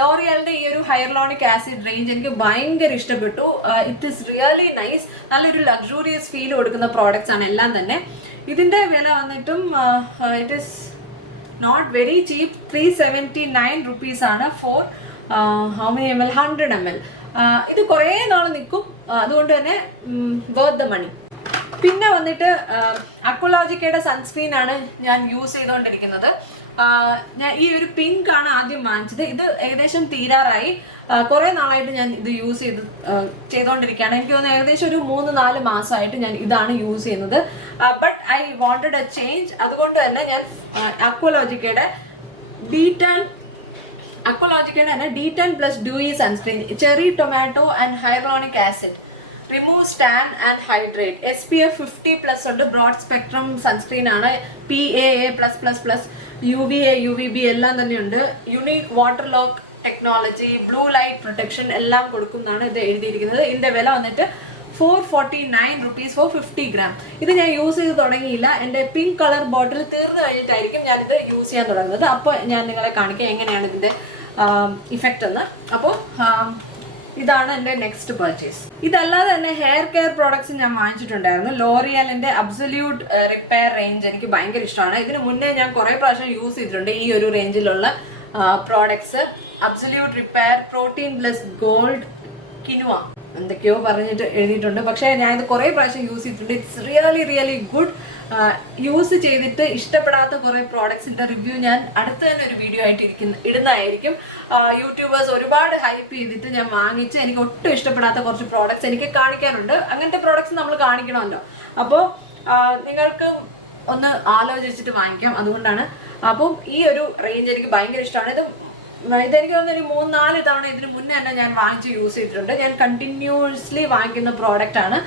ലോറിയാലിന്റെ ഈ ഒരു ഹൈറലോണിക് ആസിഡ് റേഞ്ച് എനിക്ക് ഭയങ്കര ഇഷ്ടപ്പെട്ടു. It is really nice. നല്ലൊരു ലക്ഷൂറിയസ് ഫീൽ കൊടുക്കുന്ന പ്രോഡക്റ്റ്സ് ആണ് എല്ലാം തന്നെ. ഇതിന്റെ വില വന്നിട്ടും it is not very cheap. 379 rupees ആണ് for how many ml? 100 ml. ഇത് കുറേ നാൾ നിൽക്കും. അതുകൊണ്ട് തന്നെ വർത്ത് ദ മണി. പിന്നെ വന്നിട്ട് അക്വലോജിക്കയുടെ സൺസ്ക്രീൻ ആണ് ഞാൻ യൂസ് ചെയ്തുകൊണ്ടിരിക്കുന്നത്. ഞാൻ ഈ ഒരു പിങ്ക് ആണ് ആദ്യം വാങ്ങിച്ചത്. ഇത് ഏകദേശം തീരാറായി. കുറേ നാളായിട്ട് ഞാൻ ഇത് യൂസ് ചെയ്തുകൊണ്ടിരിക്കുകയാണ്. എനിക്ക് തോന്നുന്നു ഏകദേശം ഒരു 3-4 മാസമായിട്ട് ഞാൻ ഇതാണ് യൂസ് ചെയ്യുന്നത്. But I wanted A change. അതുകൊണ്ട് തന്നെ ഞാൻ അക്വലോജിക്കയുടെ D10+ Dewy sunscreen, cherry tomato and hyaluronic acid, remove tan and hydrate, SPF 50+ ഉണ്ട്. ബ്രോഡ് സ്പെക്ട്രം സൺസ്ക്രീൻ ആണ്. PAA+++, UVA UVB എല്ലാം തന്നെയുണ്ട്. Unique water lock technology, blue light protection എല്ലാം കൊടുക്കുന്നതാണ് ഇത് എഴുതിയിരിക്കുന്നത്. ഇതിന്റെ വില വന്നിട്ട് 449 rupees for 50 gram. ഇത് ഞാൻ യൂസ് ചെയ്ത് തുടങ്ങിയില്ല. എൻ്റെ പിങ്ക് കളർ ബോട്ടിൽ തീർന്നു കഴിഞ്ഞിട്ടായിരിക്കും ഞാനിത് യൂസ് ചെയ്യാൻ തുടങ്ങുന്നത്. അപ്പോൾ ഞാൻ നിങ്ങളെ കാണിക്കാം എങ്ങനെയാണ് ഇതിൻ്റെ ഇഫക്റ്റ് എന്ന്. അപ്പോൾ ഇതാണ് എൻ്റെ നെക്സ്റ്റ് പർച്ചേസ്. ഇതല്ലാതെ തന്നെ ഹെയർ കെയർ പ്രോഡക്ട്സ് ഞാൻ വാങ്ങിച്ചിട്ടുണ്ടായിരുന്നു. ലോറിയാലിൻ്റെ അബ്സല്യൂട്ട് റിപ്പയർ റേഞ്ച് എനിക്ക് ഭയങ്കര ഇഷ്ടമാണ്. ഇതിന് മുന്നേ ഞാൻ കുറേ പ്രാവശ്യം യൂസ് ചെയ്തിട്ടുണ്ട് ഈ ഒരു റേഞ്ചിലുള്ള products. Absolute repair, protein plus gold, quinoa എന്തൊക്കെയോ പറഞ്ഞിട്ട് എഴുതിയിട്ടുണ്ട്. പക്ഷേ ഞാനിത് കുറേ പ്രാവശ്യം യൂസ് ചെയ്തിട്ടുണ്ട്. It's really good. യൂസ് ചെയ്തിട്ട് ഇഷ്ടപ്പെടാത്ത കുറേ പ്രോഡക്ട്സിൻ്റെ റിവ്യൂ ഞാൻ അടുത്ത് തന്നെ ഒരു വീഡിയോ ആയിട്ട് ഇടുന്നതായിരിക്കും. യൂട്യൂബേഴ്സ് ഒരുപാട് ഹൈപ്പ് ചെയ്തിട്ട് ഞാൻ വാങ്ങിച്ച് എനിക്ക് ഒട്ടും ഇഷ്ടപ്പെടാത്ത കുറച്ച് പ്രോഡക്ട്സ് എനിക്ക് കാണിക്കാനുണ്ട്. അങ്ങനത്തെ പ്രോഡക്ട്സ് നമ്മൾ കാണിക്കണമല്ലോ. അപ്പോൾ നിങ്ങൾക്ക് ഒന്ന് ആലോചിച്ചിട്ട് വാങ്ങിക്കാം. അതുകൊണ്ടാണ്. അപ്പം ഈ ഒരു റേഞ്ച് എനിക്ക് ഭയങ്കര ഇഷ്ടമാണ്. ഇതെനിക്ക് തോന്നുന്നു ഒരു 3-4 തവണ ഇതിന് മുന്നേ തന്നെ ഞാൻ വാങ്ങിച്ച് യൂസ് ചെയ്തിട്ടുണ്ട്. ഞാൻ കണ്ടിന്യൂസ്ലി വാങ്ങിക്കുന്ന പ്രോഡക്റ്റ് ആണ്.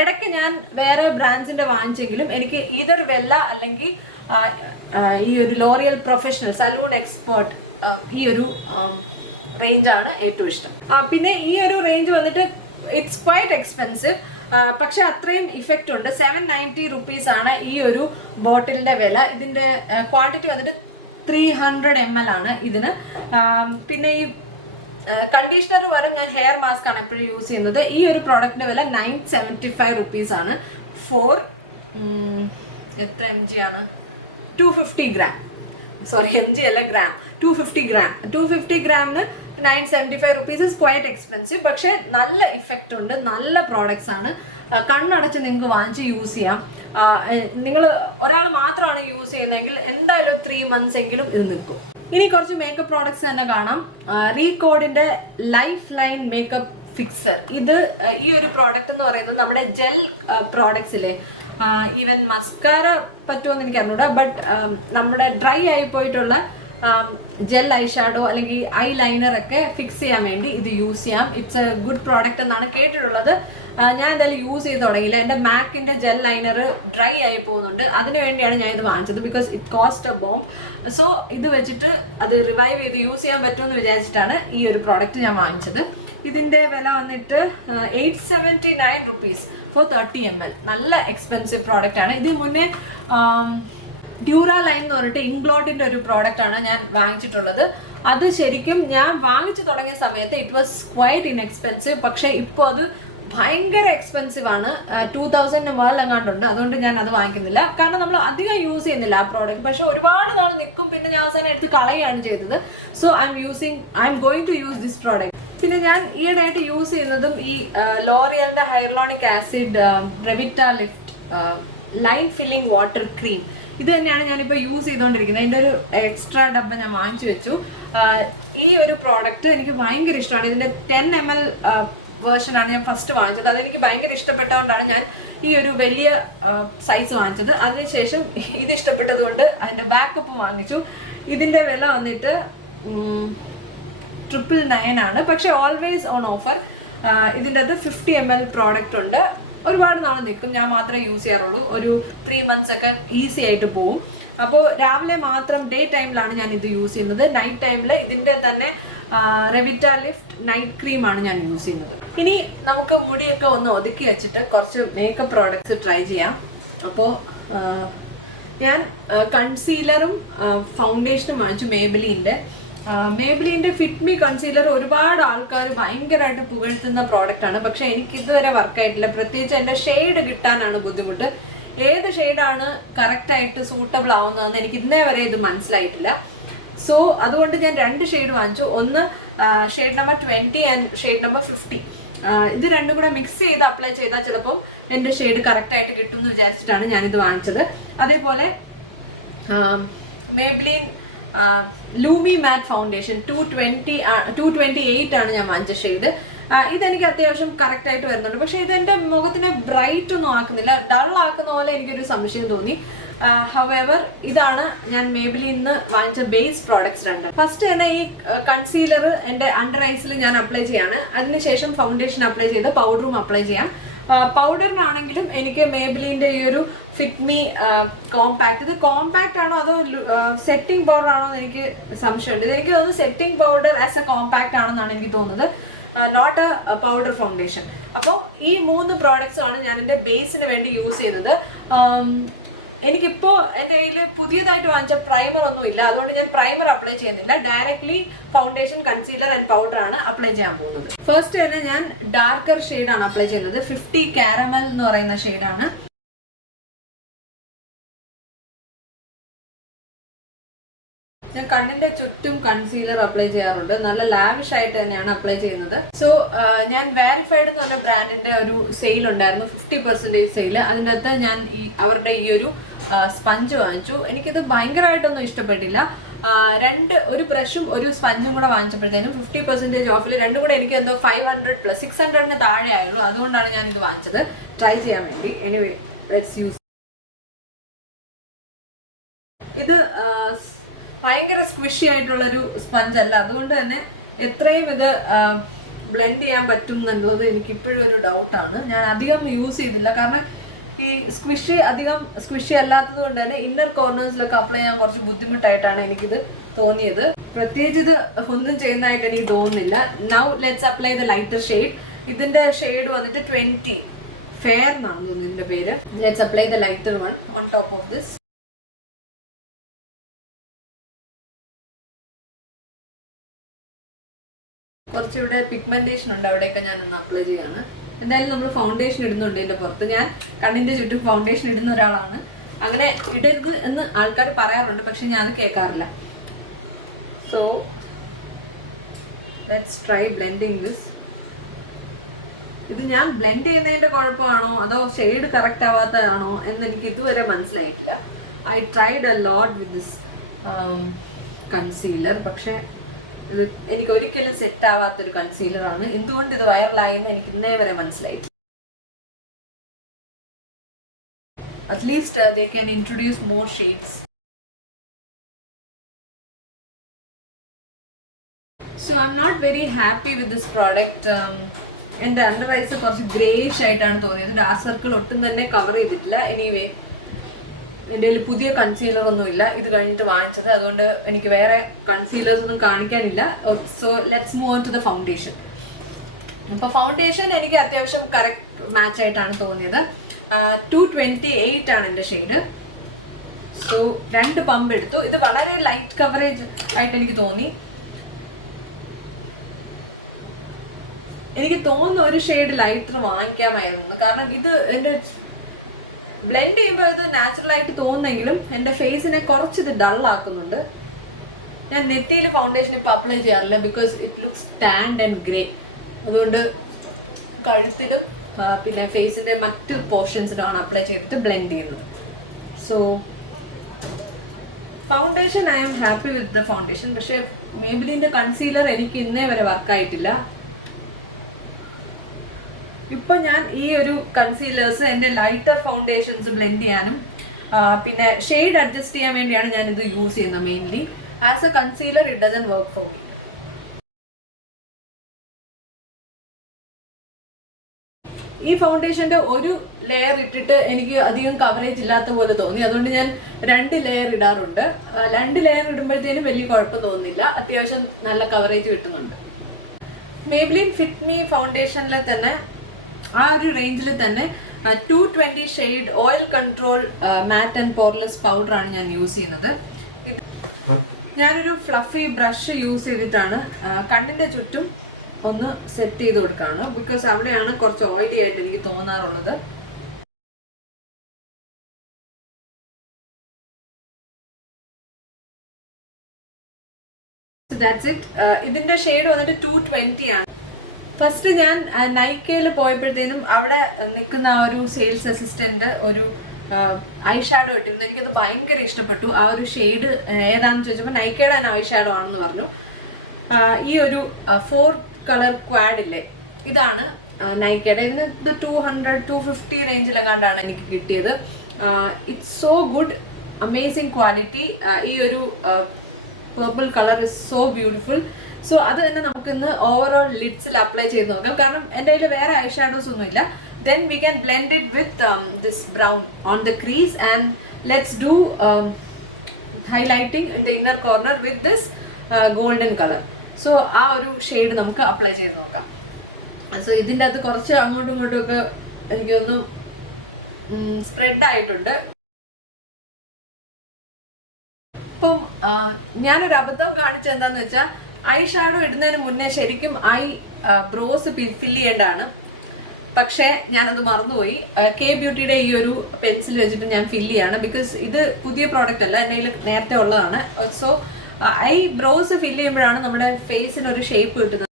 ഇടയ്ക്ക് ഞാൻ വേറെ ബ്രാൻഡ്സിന്റെ വാങ്ങിച്ചെങ്കിലും എനിക്ക് ഇതൊരു വെല്ല അല്ലെങ്കിൽ ഈ ഒരു ലോറിയൽ പ്രൊഫഷണൽ സലൂൺ എക്സ്പേർട്ട് ഈ ഒരു റേഞ്ചാണ് ഏറ്റവും ഇഷ്ടം. പിന്നെ ഈ ഒരു റേഞ്ച് വന്നിട്ട് ഇറ്റ്സ് ക്വൈറ്റ് എക്സ്പെൻസീവ്, പക്ഷെ അത്രയും ഇഫക്റ്റ് ഉണ്ട്. 790 rupees ആണ് ഈ ഒരു ബോട്ടിലിന്റെ വില. ഇതിന്റെ ക്വാണ്ടിറ്റി വന്നിട്ട് 300 ml ആണ് ഇതിന്. പിന്നെ ഈ കണ്ടീഷണർ വരെ ഞാൻ ഹെയർ മാസ്ക് ആണ് എപ്പോഴും യൂസ് ചെയ്യുന്നത്. ഈ ഒരു പ്രോഡക്റ്റിന്റെ വില 975 rupees ആണ്. ഫോർ എത്ര mg ആണ്? 250 gram. സോറി, mg അല്ല, ഗ്രാം. 250 gram. 250 ഗ്രാമിന് 975 rupees is quite expensive. പക്ഷെ നല്ല ഇഫക്റ്റ് ഉണ്ട്, നല്ല പ്രോഡക്ട്സ് ആണ്. കണ്ണടച്ച് നിങ്ങൾക്ക് വാങ്ങിച്ച് യൂസ് ചെയ്യാം. നിങ്ങൾ ഒരാൾ മാത്രമാണ് യൂസ് ചെയ്യുന്നതെങ്കിൽ എന്തായാലും 3 months എങ്കിലും ഇത് നിൽക്കും. ഇനി കുറച്ച് മേക്കപ്പ് പ്രോഡക്ട്സ് തന്നെ കാണാം. റീകോഡിന്റെ ലൈഫ് ലൈൻ മേക്കപ്പ് ഫിക്സർ. ഇത് ഈ ഒരു പ്രോഡക്റ്റ് എന്ന് പറയുന്നത് നമ്മുടെ ജെൽ പ്രോഡക്ട്സിലെ ഈവൻ മസ്കാര പറ്റുമെന്ന് എനിക്ക് അറിഞ്ഞൂടാ, ബട്ട് നമ്മുടെ ഡ്രൈ ആയി പോയിട്ടുള്ള ജെൽ ഐ ഷാഡോ അല്ലെങ്കിൽ ഐ ലൈനർ ഒക്കെ ഫിക്സ് ചെയ്യാൻ വേണ്ടി ഇത് യൂസ് ചെയ്യാം. ഇറ്റ്സ് എ ഗുഡ് പ്രോഡക്റ്റ് എന്നാണ് കേട്ടിട്ടുള്ളത്. ഞാൻ എന്തായാലും യൂസ് ചെയ്ത് തുടങ്ങിയില്ല. എൻ്റെ മാക്കിൻ്റെ ജെൽ ലൈനർ ഡ്രൈ ആയി പോകുന്നുണ്ട്. അതിന് വേണ്ടിയാണ് ഞാൻ ഇത് വാങ്ങിച്ചത്. Because it cost A bomb. So ഇത് വെച്ചിട്ട് അത് റിവൈവ് ചെയ്ത് യൂസ് ചെയ്യാൻ പറ്റുമെന്ന് വിചാരിച്ചിട്ടാണ് ഈ ഒരു പ്രോഡക്റ്റ് ഞാൻ വാങ്ങിച്ചത്. ഇതിൻ്റെ വില വന്നിട്ട് 879 rupees for 30 ml. നല്ല എക്സ്പെൻസീവ് പ്രോഡക്റ്റ് ആണ്. ഇതിന് മുന്നേ ഡ്യൂറാ ലൈൻ എന്ന് പറഞ്ഞിട്ട് ഇംഗ്ലോട്ടിന്റെ ഒരു പ്രോഡക്റ്റ് ആണ് ഞാൻ വാങ്ങിച്ചിട്ടുള്ളത്. അത് ശരിക്കും ഞാൻ വാങ്ങിച്ചു തുടങ്ങിയ സമയത്ത് ഇറ്റ് വാസ് ക്വൈറ്റ് ഇൻഎക്സ്പെൻസീവ്. പക്ഷെ ഇപ്പോൾ അത് ഭയങ്കര എക്സ്പെൻസീവ് ആണ്. 2000 മുകളിൽ എങ്ങാണ്ടുണ്ട്. അതുകൊണ്ട് ഞാൻ അത് വാങ്ങിക്കുന്നില്ല. കാരണം നമ്മൾ അധികം യൂസ് ചെയ്യുന്നില്ല ആ പ്രോഡക്റ്റ്. പക്ഷെ ഒരുപാട് നാൾ നിൽക്കും. പിന്നെ ഞാൻ അവസാനം എടുത്ത് കളയുകയാണ് ചെയ്തത്. So I'm going to use this product. പിന്നെ ഞാൻ ഈയിടെയായിട്ട് യൂസ് ചെയ്യുന്നതും ഈ ലോറിയലിന്റെ hyaluronic acid Revitalift line filling water cream. ഇത് തന്നെയാണ് ഞാനിപ്പോൾ യൂസ് ചെയ്തുകൊണ്ടിരിക്കുന്നത്. അതിൻ്റെ ഒരു എക്സ്ട്രാ ഡബ്ബ ഞാൻ വാങ്ങിച്ചു വെച്ചു. ഈ ഒരു പ്രോഡക്റ്റ് എനിക്ക് ഭയങ്കര ഇഷ്ടമാണ്. ഇതിൻ്റെ 10 ml വേർഷനാണ് ഞാൻ ഫസ്റ്റ് വാങ്ങിച്ചത്. അതെനിക്ക് ഭയങ്കര ഇഷ്ടപ്പെട്ടതുകൊണ്ടാണ് ഞാൻ ഈ ഒരു വലിയ സൈസ് വാങ്ങിച്ചത്. അതിനുശേഷം ഇത് ഇഷ്ടപ്പെട്ടത് കൊണ്ട് അതിൻ്റെ ബാക്കപ്പ് വാങ്ങിച്ചു. ഇതിൻ്റെ വില വന്നിട്ട് 999 ആണ്. പക്ഷെ ഓൾവേസ് ഓൺ ഓഫർ. ഇതിൻ്റെ അത് 50 ml പ്രോഡക്റ്റ് ഉണ്ട്. ഒരുപാട് നാൾ നിൽക്കും. ഞാൻ മാത്രമേ യൂസ് ചെയ്യാറുള്ളൂ. ഒരു 3 months ഒക്കെ ഈസി ആയിട്ട് പോകും. അപ്പോൾ രാവിലെ മാത്രം ഡേ ടൈമിലാണ് ഞാൻ ഇത് യൂസ് ചെയ്യുന്നത്. നൈറ്റ് ടൈമിൽ ഇതിൻ്റെ തന്നെ റെവിറ്റ ലിഫ്റ്റ് നൈറ്റ് ക്രീമാണ് ഞാൻ യൂസ് ചെയ്യുന്നത്. ഇനി നമുക്ക് മുടിയൊക്കെ ഒന്ന് ഒതുക്കി വെച്ചിട്ട് കുറച്ച് മേക്കപ്പ് പ്രോഡക്ട്സ് ട്രൈ ചെയ്യാം. അപ്പോൾ ഞാൻ കൺസീലറും ഫൗണ്ടേഷനും വാങ്ങിച്ചു മേബിലിൻ്റെ ഫിറ്റ് മീ കൺസീലർ. ഒരുപാട് ആൾക്കാർ ഭയങ്കരമായിട്ട് പുകഴ്ത്തുന്ന പ്രോഡക്റ്റ് ആണ്. പക്ഷെ എനിക്ക് ഇതുവരെ വർക്കായിട്ടില്ല. പ്രത്യേകിച്ച് എൻ്റെ ഷെയ്ഡ് കിട്ടാനാണ് ബുദ്ധിമുട്ട്. ഏത് ഷെയ്ഡാണ് കറക്റ്റായിട്ട് സൂട്ടബിൾ ആവുന്നതെന്ന് എനിക്ക് ഇന്നേ വരെ ഇത് മനസ്സിലായിട്ടില്ല. സോ അതുകൊണ്ട് ഞാൻ 2 ഷെയ്ഡ് വാങ്ങിച്ചു. ഒന്ന് shade number 20 and shade number 50. ഇത് രണ്ടും കൂടെ മിക്സ് ചെയ്ത് അപ്ലൈ ചെയ്താൽ ചിലപ്പോൾ എൻ്റെ ഷെയ്ഡ് കറക്റ്റായിട്ട് കിട്ടും എന്ന് വിചാരിച്ചിട്ടാണ് ഞാനിത് വാങ്ങിച്ചത്. അതേപോലെ മേബ്ലിൻ ലൂമി മാറ്റ് ഫൗണ്ടേഷൻ 228 ആണ് ഞാൻ വാങ്ങിച്ച ഷെയ്ഡ്. ഇതെനിക്ക് അത്യാവശ്യം കറക്റ്റായിട്ട് വരുന്നുണ്ട്. പക്ഷെ ഇതെൻ്റെ മുഖത്തിനെ ബ്രൈറ്റ് ഒന്നും ആക്കുന്നില്ല. ഡൾ ആക്കുന്ന പോലെ എനിക്കൊരു സംശയം തോന്നി. ഹവെവർ ഇതാണ് ഞാൻ മേബിലിന്ന് വാങ്ങിച്ച ബേസ് പ്രോഡക്ട്സ് 2. ഫസ്റ്റ് തന്നെ ഈ കൺസീലർ എൻ്റെ അണ്ടർ ഐസിൽ ഞാൻ അപ്ലൈ ചെയ്യാണ്. അതിനുശേഷം ഫൗണ്ടേഷൻ അപ്ലൈ ചെയ്ത് പൗഡറും അപ്ലൈ ചെയ്യാം. പൗഡറിനാണെങ്കിലും എനിക്ക് മേബിലിൻ്റെ ഈ ഒരു ഫിറ്റ് മീ കോമ്പാക്ട്. ഇത് കോമ്പാക്ട് ആണോ അതോ സെറ്റിംഗ് പൗഡർ ആണോ എന്ന് എനിക്ക് സംശയമുണ്ട്. ഇതെനിക്ക് തോന്നുന്നു setting powder as A compact ആണെന്നാണ് എനിക്ക് തോന്നുന്നത്, നോട്ട് എ പൗഡർ ഫൗണ്ടേഷൻ. അപ്പോൾ ഈ 3 പ്രോഡക്ട്സും ആണ് ഞാൻ എൻ്റെ ബേസിന് വേണ്ടി യൂസ് ചെയ്യുന്നത്. എനിക്കിപ്പോൾ എൻ്റെ കയ്യിൽ പുതിയതായിട്ട് വാങ്ങിച്ച പ്രൈമർ ഒന്നും ഇല്ല. അതുകൊണ്ട് ഞാൻ പ്രൈമർ അപ്ലൈ ചെയ്യുന്നില്ല. Directly foundation, concealer and powder ആണ് അപ്ലൈ ചെയ്യാൻ പോകുന്നത്. ഫസ്റ്റ് തന്നെ ഞാൻ ഡാർക്കർ ഷെയ്ഡാണ് അപ്ലൈ ചെയ്യുന്നത്. 50 കാരമൽ എന്ന് പറയുന്ന ഷെയ്ഡാണ്. ഞാൻ കണ്ണിന്റെ ചുറ്റും കൺസീലർ അപ്ലൈ ചെയ്യാറുണ്ട്. നല്ല ലാവിഷ് ആയിട്ട് തന്നെയാണ് അപ്ലൈ ചെയ്യുന്നത്. സോ ഞാൻ വെരിഫൈഡ് എന്ന് പറഞ്ഞ ബ്രാൻഡിന്റെ ഒരു സെയിൽ ഉണ്ടായിരുന്നു, 50% സെയിൽ. അതിൻ്റെ അകത്ത് ഞാൻ അവരുടെ ഈ ഒരു സ്പഞ്ച് വാങ്ങിച്ചു. എനിക്കിത് ഭയങ്കരമായിട്ടൊന്നും ഇഷ്ടപ്പെട്ടില്ല. ഒരു ബ്രഷും ഒരു സ്പഞ്ചും കൂടെ വാങ്ങിച്ചപ്പോഴത്തേനും 50% ഓഫിൽ രണ്ടും കൂടെ എനിക്ക് എന്തോ 500 + 600 താഴെ ആയുള്ളൂ. അതുകൊണ്ടാണ് ഞാൻ ഇത് വാങ്ങിച്ചത് ട്രൈ ചെയ്യാൻ വേണ്ടി. Anyway let's use. സ്ക്വിഷി ആയിട്ടുള്ളൊരു സ്പഞ്ച് അല്ല. അതുകൊണ്ട് തന്നെ എത്രയും ഇത് ബ്ലെൻഡ് ചെയ്യാൻ പറ്റും എന്നുള്ളത് എനിക്ക് ഇപ്പോഴും ഒരു ഡൗട്ടാണ്. ഞാൻ അധികം യൂസ് ചെയ്തില്ല, കാരണം ഈ അധികം സ്ക്വിഷി അല്ലാത്തത് കൊണ്ട് തന്നെ ഇന്നർ കോർണേഴ്സിലൊക്കെ അപ്ലൈ ചെയ്യാൻ കുറച്ച് ബുദ്ധിമുട്ടായിട്ടാണ് എനിക്കിത് തോന്നിയത്. പ്രത്യേകിച്ച് ഇത് ഒന്നും ചെയ്യുന്നതായിട്ട് എനിക്ക് തോന്നുന്നില്ല. Now let's apply the lighter shade. ഇതിന്റെ ഷെയ്ഡ് വന്നിട്ട് 20 ഫെയർ എന്നാണ് തോന്നുന്നു ഇതിന്റെ പേര്. Let's apply the lighter one on top of this. കുറച്ചിവിടെ പിഗ്മെന്റേഷൻ ഉണ്ട്, അവിടെയൊക്കെ ഞാൻ ഒന്ന് അപ്ലൈ ചെയ്യാണ്. എന്തായാലും നമ്മൾ ഫൗണ്ടേഷൻ ഇടുന്നുണ്ട് ഇതിന്റെ പുറത്ത്. ഞാൻ കണ്ണിന്റെ ചുറ്റും ഫൗണ്ടേഷൻ ഇടുന്ന ഒരാളാണ്. അങ്ങനെ ഇടരുത് എന്ന് ആൾക്കാർ പറയാറുണ്ട്, പക്ഷെ ഞാൻ അത് കേൾക്കാറില്ല. So let's try blending this. ഇത് ഞാൻ ബ്ലെൻഡ് ചെയ്യുന്നതിന്റെ കുഴപ്പമാണോ അതോ ഷെയ്ഡ് കറക്റ്റ് ആവാത്തതാണോ എന്ന് എനിക്ക് ഇതുവരെ മനസ്സിലായിട്ടില്ല. I tried a lot with this concealer, പക്ഷെ ഇത് എനിക്ക് ഒരിക്കലും സെറ്റ് ആവാത്തൊരു കൺസീലറാണ്. എന്തുകൊണ്ട് ഇത് വൈറലായെന്ന് എനിക്ക് ഇന്നേ വരെ മനസ്സിലായി. At least they can introduce more shades. So I'm not very happy with this product. എൻ്റെ അണ്ടർ ഐസ് കുറച്ച് ഗ്രേഷ് ആയിട്ടാണ് തോന്നിയത്. ഡാർക്ക് സർക്കിൾ ഒട്ടും തന്നെ കവർ ചെയ്തിട്ടില്ല. എനിവേ എൻ്റെ കയ്യിൽ പുതിയ കൺസീലർ ഒന്നുമില്ല, ഇത് കഴിഞ്ഞിട്ട് വാങ്ങിച്ചത്. അതുകൊണ്ട് എനിക്ക് വേറെ കൺസീലേഴ്സ് ഒന്നും കാണിക്കാനില്ല. So let's move on to the foundation. അപ്പോൾ ഫൗണ്ടേഷൻ എനിക്ക് അത്യാവശ്യം കറക്റ്റ് മാച്ച് ആയിട്ടാണ് തോന്നിയത്. 228 ആണ് എൻ്റെ ഷെയ്ഡ്. സോ 2 പമ്പ് എടുത്തു. ഇത് വളരെ ലൈറ്റ് കവറേജ് ആയിട്ട് എനിക്ക് തോന്നി. എനിക്ക് തോന്നുന്നു ഒരു ഷെയ്ഡ് ലൈറ്റർ വാങ്ങിക്കാമായിരുന്നു, കാരണം ഇത് എൻ്റെ ബ്ലെൻഡ് ചെയ്യുമ്പോൾ ഇത് നാച്ചുറൽ ആയിട്ട് തോന്നുന്നെങ്കിലും എൻ്റെ ഫേസിനെ കുറച്ച് ഇത് ഡൾ ആക്കുന്നുണ്ട്. ഞാൻ നെറ്റിയിൽ ഫൗണ്ടേഷൻ ഇപ്പോൾ അപ്ലൈ ചെയ്യാറില്ല, because it looks tanned and grey. അതുകൊണ്ട് കഴുത്തിലും പിന്നെ ഫേസിൻ്റെ മറ്റ് പോർഷൻസിലാണ് അപ്ലൈ ചെയ്തിട്ട് ബ്ലെൻഡ് ചെയ്യുന്നത്. So foundation I am happy with the foundation. പക്ഷേ മേബിലിൻ്റെ കൺസീലർ എനിക്ക് ഇന്നേ വരെ വർക്കായിട്ടില്ല. ഇപ്പൊ ഞാൻ ഈ ഒരു കൺസീലേഴ്സ് എൻ്റെ ലൈറ്റർ ഫൗണ്ടേഷൻസ് ബ്ലെൻഡ് ചെയ്യാനും പിന്നെ ഷെയ്ഡ് അഡ്ജസ്റ്റ് ചെയ്യാൻ വേണ്ടിയാണ് ഞാൻ ഇത് യൂസ് ചെയ്യുന്നത് mainly. As A concealer it doesn't work for me. ഈ ഫൗണ്ടേഷന്റെ ഒരു ലെയർ ഇട്ടിട്ട് എനിക്ക് അധികം കവറേജ് ഇല്ലാത്ത പോലെ തോന്നി. അതുകൊണ്ട് ഞാൻ 2 ലെയർ ഇടാറുണ്ട്. 2 ലെയർ ഇടുമ്പോഴത്തേനും വലിയ കുഴപ്പം തോന്നുന്നില്ല, അത്യാവശ്യം നല്ല കവറേജ് കിട്ടുന്നുണ്ട്. മേബ്ലിൻ ഫിറ്റ് മീ ഫൗണ്ടേഷനിൽ തന്നെ ആ ഒരു റേഞ്ചിൽ തന്നെ 220 shade oil control matte and poreless പൗഡറാണ് ഞാൻ യൂസ് ചെയ്യുന്നത്. ഞാനൊരു ഫ്ലഫി ബ്രഷ് യൂസ് ചെയ്തിട്ടാണ് കണ്ണിൻ്റെ ചുറ്റും ഒന്ന് സെറ്റ് ചെയ്ത് കൊടുക്കുകയാണ്. ബിക്കോസ് അവിടെയാണ് കുറച്ച് ഓയിലി ആയിട്ട് എനിക്ക് തോന്നാറുള്ളത്. That's it. ഇതിന്റെ ഷെയ്ഡ് വന്നിട്ട് 220 ആണ്. ഫസ്റ്റ് ഞാൻ നൈക്കയിൽ പോയപ്പോഴത്തേനും അവിടെ നിൽക്കുന്ന ആ ഒരു സെയിൽസ് അസിസ്റ്റന്റ് ഒരു ഐ ഷാഡോ ഇട്ടിരുന്നു. എനിക്കത് ഭയങ്കര ഇഷ്ടപ്പെട്ടു. ആ ഒരു ഷെയ്ഡ് ഏതാണെന്ന് ചോദിച്ചപ്പോൾ നൈക്കയുടെ തന്നെ ഐ ഷാഡോ ആണെന്ന് പറഞ്ഞു. ഈ ഒരു 4 കളർ ക്വാഡ് ഇല്ലേ, ഇതാണ് നൈക്കയുടെ. ഇതിന് ഇത് 200-250 റേഞ്ചിലെങ്ങാണ്ടാണ് എനിക്ക് കിട്ടിയത്. It's so good, amazing quality. ഈ ഒരു purple colour is so beautiful. So അത് തന്നെ നമുക്കിന്ന് ഓവറോൾ ലിഡ്സിൽ അപ്ലൈ ചെയ്ത് നോക്കാം. കാരണം എൻ്റെ കയ്യിൽ വേറെ ഐ ഷാഡോസ് ഒന്നുമില്ല. Then we can blend it with this brown on the crease, and let's do highlighting in the inner corner with this golden color. So ആ ഒരു ഷെയ്ഡ് നമുക്ക് അപ്ലൈ ചെയ്ത് നോക്കാം. സോ ഇതിൻ്റെ അകത്ത് കുറച്ച് അങ്ങോട്ടും ഇങ്ങോട്ടും ഒക്കെ എനിക്കൊന്ന് സ്പ്രെഡ് ആയിട്ടുണ്ട്. ഇപ്പം ഞാനൊരു അബദ്ധം കാണിച്ചത് എന്താന്ന് വെച്ചാൽ ഐ ഷാഡോ ഇടുന്നതിന് മുന്നേ ശരിക്കും ഐ ബ്രോസ് ഫില്ല് ചെയ്യേണ്ടതാണ്. പക്ഷേ ഞാനത് മറന്നുപോയി. കെ ബ്യൂട്ടിയുടെ ഈ ഒരു പെൻസിൽ വെച്ചിട്ട് ഞാൻ ഫില്ല് ചെയ്യാണ്. ബിക്കോസ് ഇത് പുതിയ പ്രോഡക്റ്റ് അല്ല, എൻ്റെ കയ്യിൽ നേരത്തെ ഉള്ളതാണ്. സോ ഐ ബ്രോസ് ഫില്ല് ചെയ്യുമ്പോഴാണ് നമ്മുടെ ഫേസിന് ഒരു ഷേപ്പ് കിട്ടുന്നത്.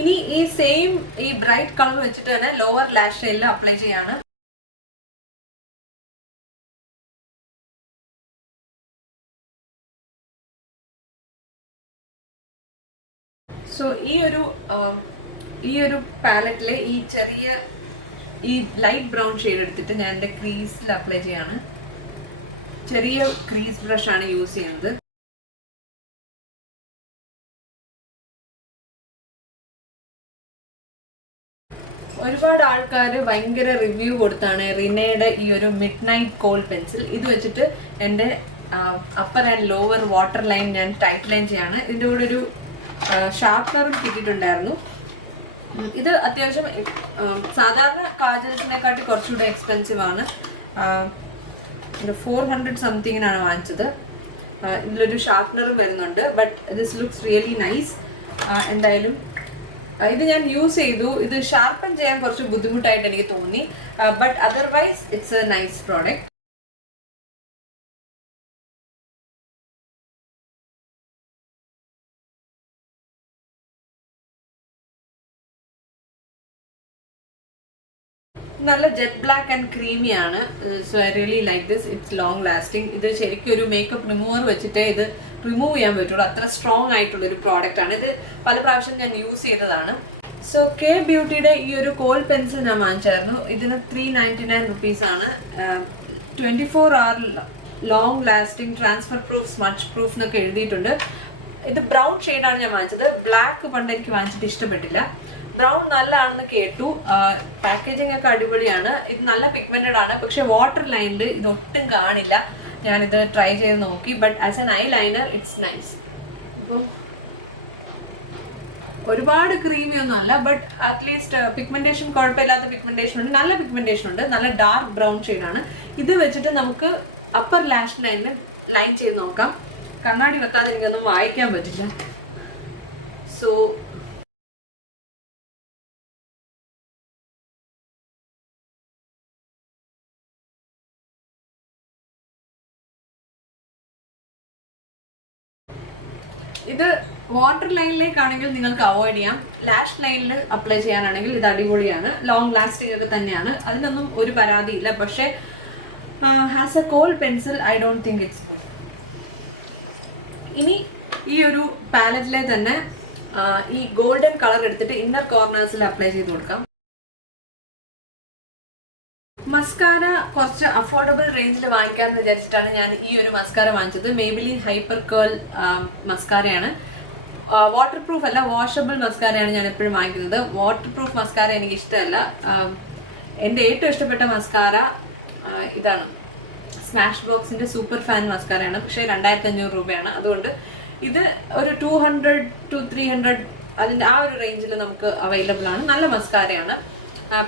ഇനി ഈ സെയിം ഈ ബ്രൈറ്റ് കളർ വെച്ചിട്ട് തന്നെ ലോവർ ലാഷ് ലൈനിൽ അപ്ലൈ ചെയ്യാണ്. സോ ഈ ഒരു ഈ ഒരു പാലറ്റിലെ ഈ ചെറിയ ഈ ലൈറ്റ് ബ്രൗൺ ഷെയ്ഡ് എടുത്തിട്ട് ഞാൻ എൻ്റെ ക്രീസിൽ അപ്ലൈ ചെയ്യാണ്. ചെറിയ ക്രീസ് ബ്രഷ് ആണ് യൂസ് ചെയ്യുന്നത്. ഒരുപാട് ആൾക്കാർ ഭയങ്കര റിവ്യൂ കൊടുത്താണ് റിനയുടെ ഈ ഒരു മിഡ് നൈറ്റ് കോൾ പെൻസിൽ. ഇത് വെച്ചിട്ട് എൻ്റെ upper and lower water line ഞാൻ ടൈറ്റ് ലൈൻ ചെയ്യാണ്. ഇതിൻ്റെ കൂടെ ഒരു ഷാർപ്പനറും കിട്ടിയിട്ടുണ്ടായിരുന്നു. ഇത് അത്യാവശ്യം സാധാരണ കാജൽസിനെക്കാട്ടി കുറച്ചുകൂടെ എക്സ്പെൻസീവ് ആണ്. 400 സംതിങ്ങിനാണ് വാങ്ങിച്ചത്. ഇതിലൊരു ഷാർപ്പനറും വരുന്നുണ്ട്. But this looks really nice. എന്തായാലും ഇത് ഞാൻ യൂസ് ചെയ്തു. ഇത് ഷാർപ്പൻ ചെയ്യാൻ കുറച്ച് ബുദ്ധിമുട്ടായിട്ട് എനിക്ക് തോന്നി. But otherwise it's A nice product. നല്ല ജെറ്റ് ബ്ലാക്ക് ആൻഡ് ക്രീമി ആണ്. So I really like this. It's long lasting. ഇത് ശരിക്കും ഒരു മേക്കപ്പ് റിമൂവർ വെച്ചിട്ടേ ഇത് റിമൂവ് ചെയ്യാൻ പറ്റുള്ളൂ. അത്ര സ്ട്രോങ് ആയിട്ടുള്ളൊരു പ്രോഡക്റ്റ് ആണ്. ഇത് പല പ്രാവശ്യം ഞാൻ യൂസ് ചെയ്തതാണ്. സോ കെ ബ്യൂട്ടിയുടെ ഈ ഒരു കോൾ പെൻസിൽ ഞാൻ വാങ്ങിച്ചായിരുന്നു. ഇതിന് 399 റുപ്പീസ് ആണ്. 24 hour long lasting, transfer proof, smudge proof എന്നൊക്കെ എഴുതിയിട്ടുണ്ട്. ഇത് ബ്രൗൺ ഷെയ്ഡാണ് ഞാൻ വാങ്ങിച്ചത്. ബ്ലാക്ക് പണ്ട് എനിക്ക് വാങ്ങിച്ചിട്ട് ഇഷ്ടപ്പെട്ടില്ല. ബ്രൗൺ നല്ലതാണെന്ന് കേട്ടു. പാക്കേജിങ് ഒക്കെ അടിപൊളിയാണ്. ഇത് നല്ല പിഗ്മെന്റഡ് ആണ്. പക്ഷെ വാട്ടർ ലൈനിൽ ഇതൊട്ടും കാണില്ല. ഞാനിത് ട്രൈ ചെയ്ത് നോക്കി. But as an I liner it's nice. അപ്പോൾ ഒരുപാട് ക്രീമി ഒന്നും അല്ല. ബട്ട് അറ്റ്ലീസ്റ്റ് പിഗ്മെന്റേഷൻ കുഴപ്പമില്ലാത്ത പിഗ്മെന്റേഷൻ ഉണ്ട്. നല്ല പിഗ്മെന്റേഷൻ ഉണ്ട്. നല്ല ഡാർക്ക് ബ്രൗൺ ഷെയ്ഡാണ്. ഇത് വെച്ചിട്ട് നമുക്ക് അപ്പർ ലാഷ് ലൈനിൽ ലൈൻ ചെയ്ത് നോക്കാം. കണ്ണാടി വെക്കാതെ എനിക്കൊന്നും വായിക്കാൻ പറ്റില്ല. സോ ഇത് വാട്ടർ ലൈനിലേക്കാണെങ്കിൽ നിങ്ങൾക്ക് അവോയ്ഡ് ചെയ്യാം. ലാഷ് ലൈനിൽ അപ്ലൈ ചെയ്യാനാണെങ്കിൽ ഇത് അടിപൊളിയാണ്. ലോങ് ലാസ്റ്റിംഗ് ഒക്കെ തന്നെയാണ്. അതിനൊന്നും ഒരു പരാതിയില്ല. പക്ഷേ has A call pencil I don't think it's good. ഇനി ഈ ഒരു പാലറ്റിലെ തന്നെ ഈ ഗോൾഡൻ കളർ എടുത്തിട്ട് ഇന്നർ കോർണേഴ്സിൽ അപ്ലൈ ചെയ്ത് കൊടുക്കാം. മസ്കാര കുറച്ച് അഫോർഡബിൾ റേഞ്ചിൽ വാങ്ങിക്കാമെന്ന് വിചാരിച്ചിട്ടാണ് ഞാൻ ഈ ഒരു മസ്കാര വാങ്ങിച്ചത്. Maybelline ഹൈപ്പർ കേൾ മസ്കാരയാണ്. വാട്ടർ പ്രൂഫ് അല്ല, വാഷബിൾ മസ്കാരയാണ് ഞാൻ എപ്പോഴും വാങ്ങിക്കുന്നത്. വാട്ടർ പ്രൂഫ് മസ്കാര എനിക്ക് ഇഷ്ടമല്ല. എൻ്റെ ഏറ്റവും ഇഷ്ടപ്പെട്ട മസ്കാര ഇതാണ്, സ്മാഷ് ബോക്സിൻ്റെ സൂപ്പർ ഫാൻ മസ്കാരയാണ്. പക്ഷേ 2500 രൂപയാണ്. അതുകൊണ്ട് ഇത് ഒരു 200 to 300 അതിൻ്റെ ആ ഒരു റേഞ്ചിൽ നമുക്ക് അവൈലബിൾ ആണ്. നല്ല മസ്കാരയാണ്.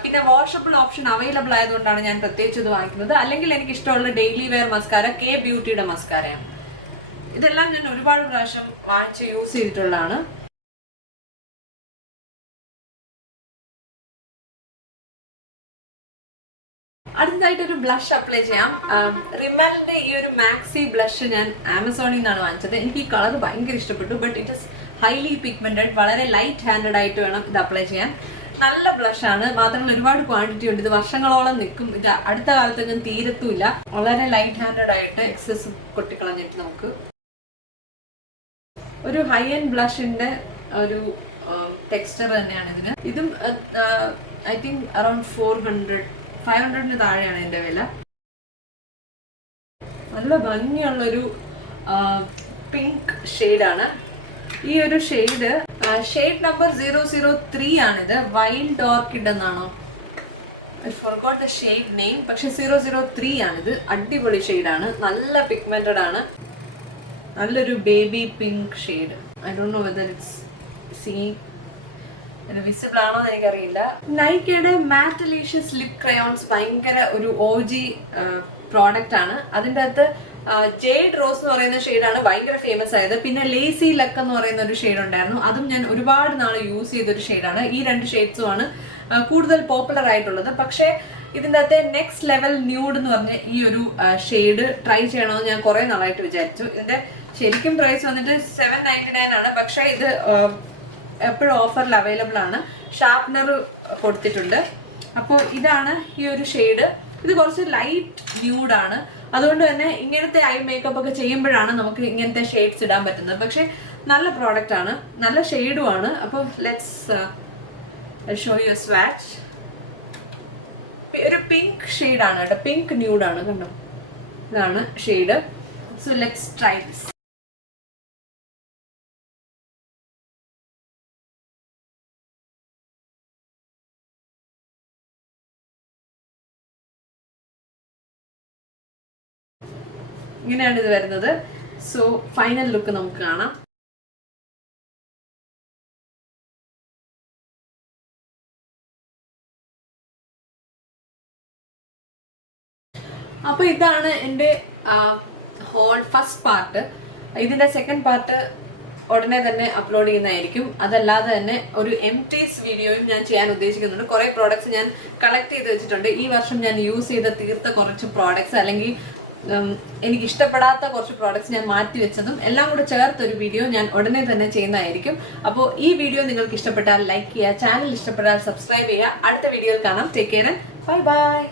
പിന്നെ വാഷബിൾ ഓപ്ഷൻ അവൈലബിൾ ആയതുകൊണ്ടാണ് ഞാൻ പ്രത്യേകിച്ച് ഇത് വാങ്ങിക്കുന്നത്. അല്ലെങ്കിൽ എനിക്ക് ഇഷ്ടമുള്ള ഡെയിലി വെയർ മസ്കാര കെ ബ്യൂട്ടിയുടെ മസ്കാരയാണ്. ഇതെല്ലാം ഞാൻ ഒരുപാട് പ്രാവശ്യം വാങ്ങിച്ച് യൂസ് ചെയ്തിട്ടുള്ളതാണ്. അടുത്തതായിട്ട് ഒരു ബ്ലഷ് അപ്ലൈ ചെയ്യാം. റിമ്മലിന്റെ ഈ ഒരു മാക്സി ബ്ലഷ് ഞാൻ ആമസോണിൽ നിന്നാണ് വാങ്ങിച്ചത്. എനിക്ക് ഈ കളർ ഭയങ്കര ഇഷ്ടപ്പെട്ടു. But it is highly pigmented. വളരെ ലൈറ്റ് ഹാൻഡഡ് ആയിട്ട് വേണം ഇത് അപ്ലൈ ചെയ്യാൻ. നല്ല ബ്ലഷ് ആണ്. മാത്രമല്ല ഒരുപാട് ക്വാണ്ടിറ്റി ഉണ്ട്. ഇത് വർഷങ്ങളോളം നിൽക്കും. ഇത് അടുത്ത കാലത്തൊന്നും തീരത്തുമില്ല. വളരെ ലൈറ്റ് ഹാൻഡഡ് ആയിട്ട് എക്സസ് കൊട്ടിക്കളഞ്ഞിട്ട് നമുക്ക് ഒരു ഹൈ എൻഡ് ബ്ലഷിന്റെ ഒരു ടെക്സ്ചർ തന്നെയാണ് ഇതിന്. ഇതും ഐ തിങ്ക് അറൌണ്ട് 500-ന് താഴെയാണ് ഇതിന്റെ വില. നല്ല ഭംഗിയുള്ളൊരു പിങ്ക് ഷെയ്ഡാണ്. ഈ ഒരു ഷെയ്ഡ് നമ്പർ 003 ആണിത്. വൈൽഡ് ഓർക്കിഡ് എന്നാണോ, I forgot the shade name. പക്ഷെ 003 ആണിത്. അടിപൊളി ഷെയ്ഡാണ്. നല്ല പിഗ്മെന്റഡ് ആണ്. നല്ലൊരു baby pink shade. I don't know whether it's visible ആണോ എന്ന് എനിക്കറിയില്ല. നൈക്കയുടെ മാറ്റലീഷ്യസ് ലിപ് ക്രയോൺസ് ഭയങ്കര ഒരു OG പ്രോഡക്റ്റ് ആണ്. അതിൻ്റെ അകത്ത് ജേഡ് റോസ് എന്ന് പറയുന്ന ഷെയ്ഡാണ് ഭയങ്കര ഫേമസ് ആയത്. പിന്നെ ലേസി ലക്ക് എന്ന് പറയുന്ന ഒരു ഷെയ്ഡ് ഉണ്ടായിരുന്നു. അതും ഞാൻ ഒരുപാട് നാൾ യൂസ് ചെയ്തൊരു ഷെയ്ഡാണ്. ഈ 2 ഷെയ്ഡ്സുമാണ് കൂടുതൽ പോപ്പുലർ ആയിട്ടുള്ളത്. പക്ഷേ ഇതിൻ്റെ അകത്തെ നെക്സ്റ്റ് ലെവൽ ന്യൂഡ് എന്ന് പറഞ്ഞ ഈ ഒരു ഷെയ്ഡ് ട്രൈ ചെയ്യണമെന്ന് ഞാൻ കുറേ നാളായിട്ട് വിചാരിച്ചു. ഇതിൻ്റെ ശരിക്കും പ്രൈസ് വന്നിട്ട് 799 ആണ്. പക്ഷേ ഇത് എപ്പോഴും ഓഫറിൽ അവൈലബിൾ ആണ്. ഷാർപ്പനർ കൊടുത്തിട്ടുണ്ട്. അപ്പോൾ ഇതാണ് ഈ ഒരു ഷെയ്ഡ്. ഇത് കുറച്ച് ലൈറ്റ് ന്യൂഡാണ്. അതുകൊണ്ട് തന്നെ ഇങ്ങനത്തെ ഐ മേക്കപ്പ് ഒക്കെ ചെയ്യുമ്പോഴാണ് നമുക്ക് ഇങ്ങനത്തെ ഷെയ്ഡ്സ് ഇടാൻ പറ്റുന്നത്. പക്ഷെ നല്ല പ്രോഡക്റ്റ് ആണ്, നല്ല ഷെയ്ഡും ആണ്. അപ്പോൾ let's I'll show you a swatch. ഒരു പിങ്ക് ഷെയ്ഡാണ് കേട്ടോ, പിങ്ക് ന്യൂഡാണ് കണ്ടോ, ഇതാണ് shade. So let's try this. ഇങ്ങനെയാണ് ഇത് വരുന്നത്. സോ ഫൈനൽ ലുക്ക് നമുക്ക് കാണാം. അപ്പോൾ ഇതാണ് എൻ്റെ ഹോൾ ഫസ്റ്റ് പാർട്ട്. ഇതിൻ്റെ സെക്കൻഡ് പാർട്ട് ഉടനെ തന്നെ അപ്ലോഡ് ചെയ്യുന്നതായിരിക്കും. അതല്ലാതെ തന്നെ ഒരു എംറ്റീസ് വീഡിയോയും ഞാൻ ചെയ്യാൻ ഉദ്ദേശിക്കുന്നുണ്ട്. കുറേ പ്രോഡക്ട്സ് ഞാൻ കളക്ട് ചെയ്ത് വെച്ചിട്ടുണ്ട്. ഈ വർഷം ഞാൻ യൂസ് ചെയ്ത തീർത്ത കുറച്ച് പ്രോഡക്ട്സ്, അല്ലെങ്കിൽ എനിക്ക് ഇഷ്ടപ്പെടാത്ത കുറച്ച് പ്രോഡക്ട്സ് ഞാൻ മാറ്റി വെച്ചതും എല്ലാം കൂടെ ചേർത്തൊരു വീഡിയോ ഞാൻ ഉടനെ തന്നെ ചെയ്യുന്നതായിരിക്കും. അപ്പോൾ ഈ വീഡിയോ നിങ്ങൾക്ക് ഇഷ്ടപ്പെട്ടാൽ ലൈക്ക് ചെയ്യുക, ചാനൽ ഇഷ്ടപ്പെട്ടാൽ സബ്സ്ക്രൈബ് ചെയ്യുക. അടുത്ത വീഡിയോയിൽ കാണാം. Take care, bye bye.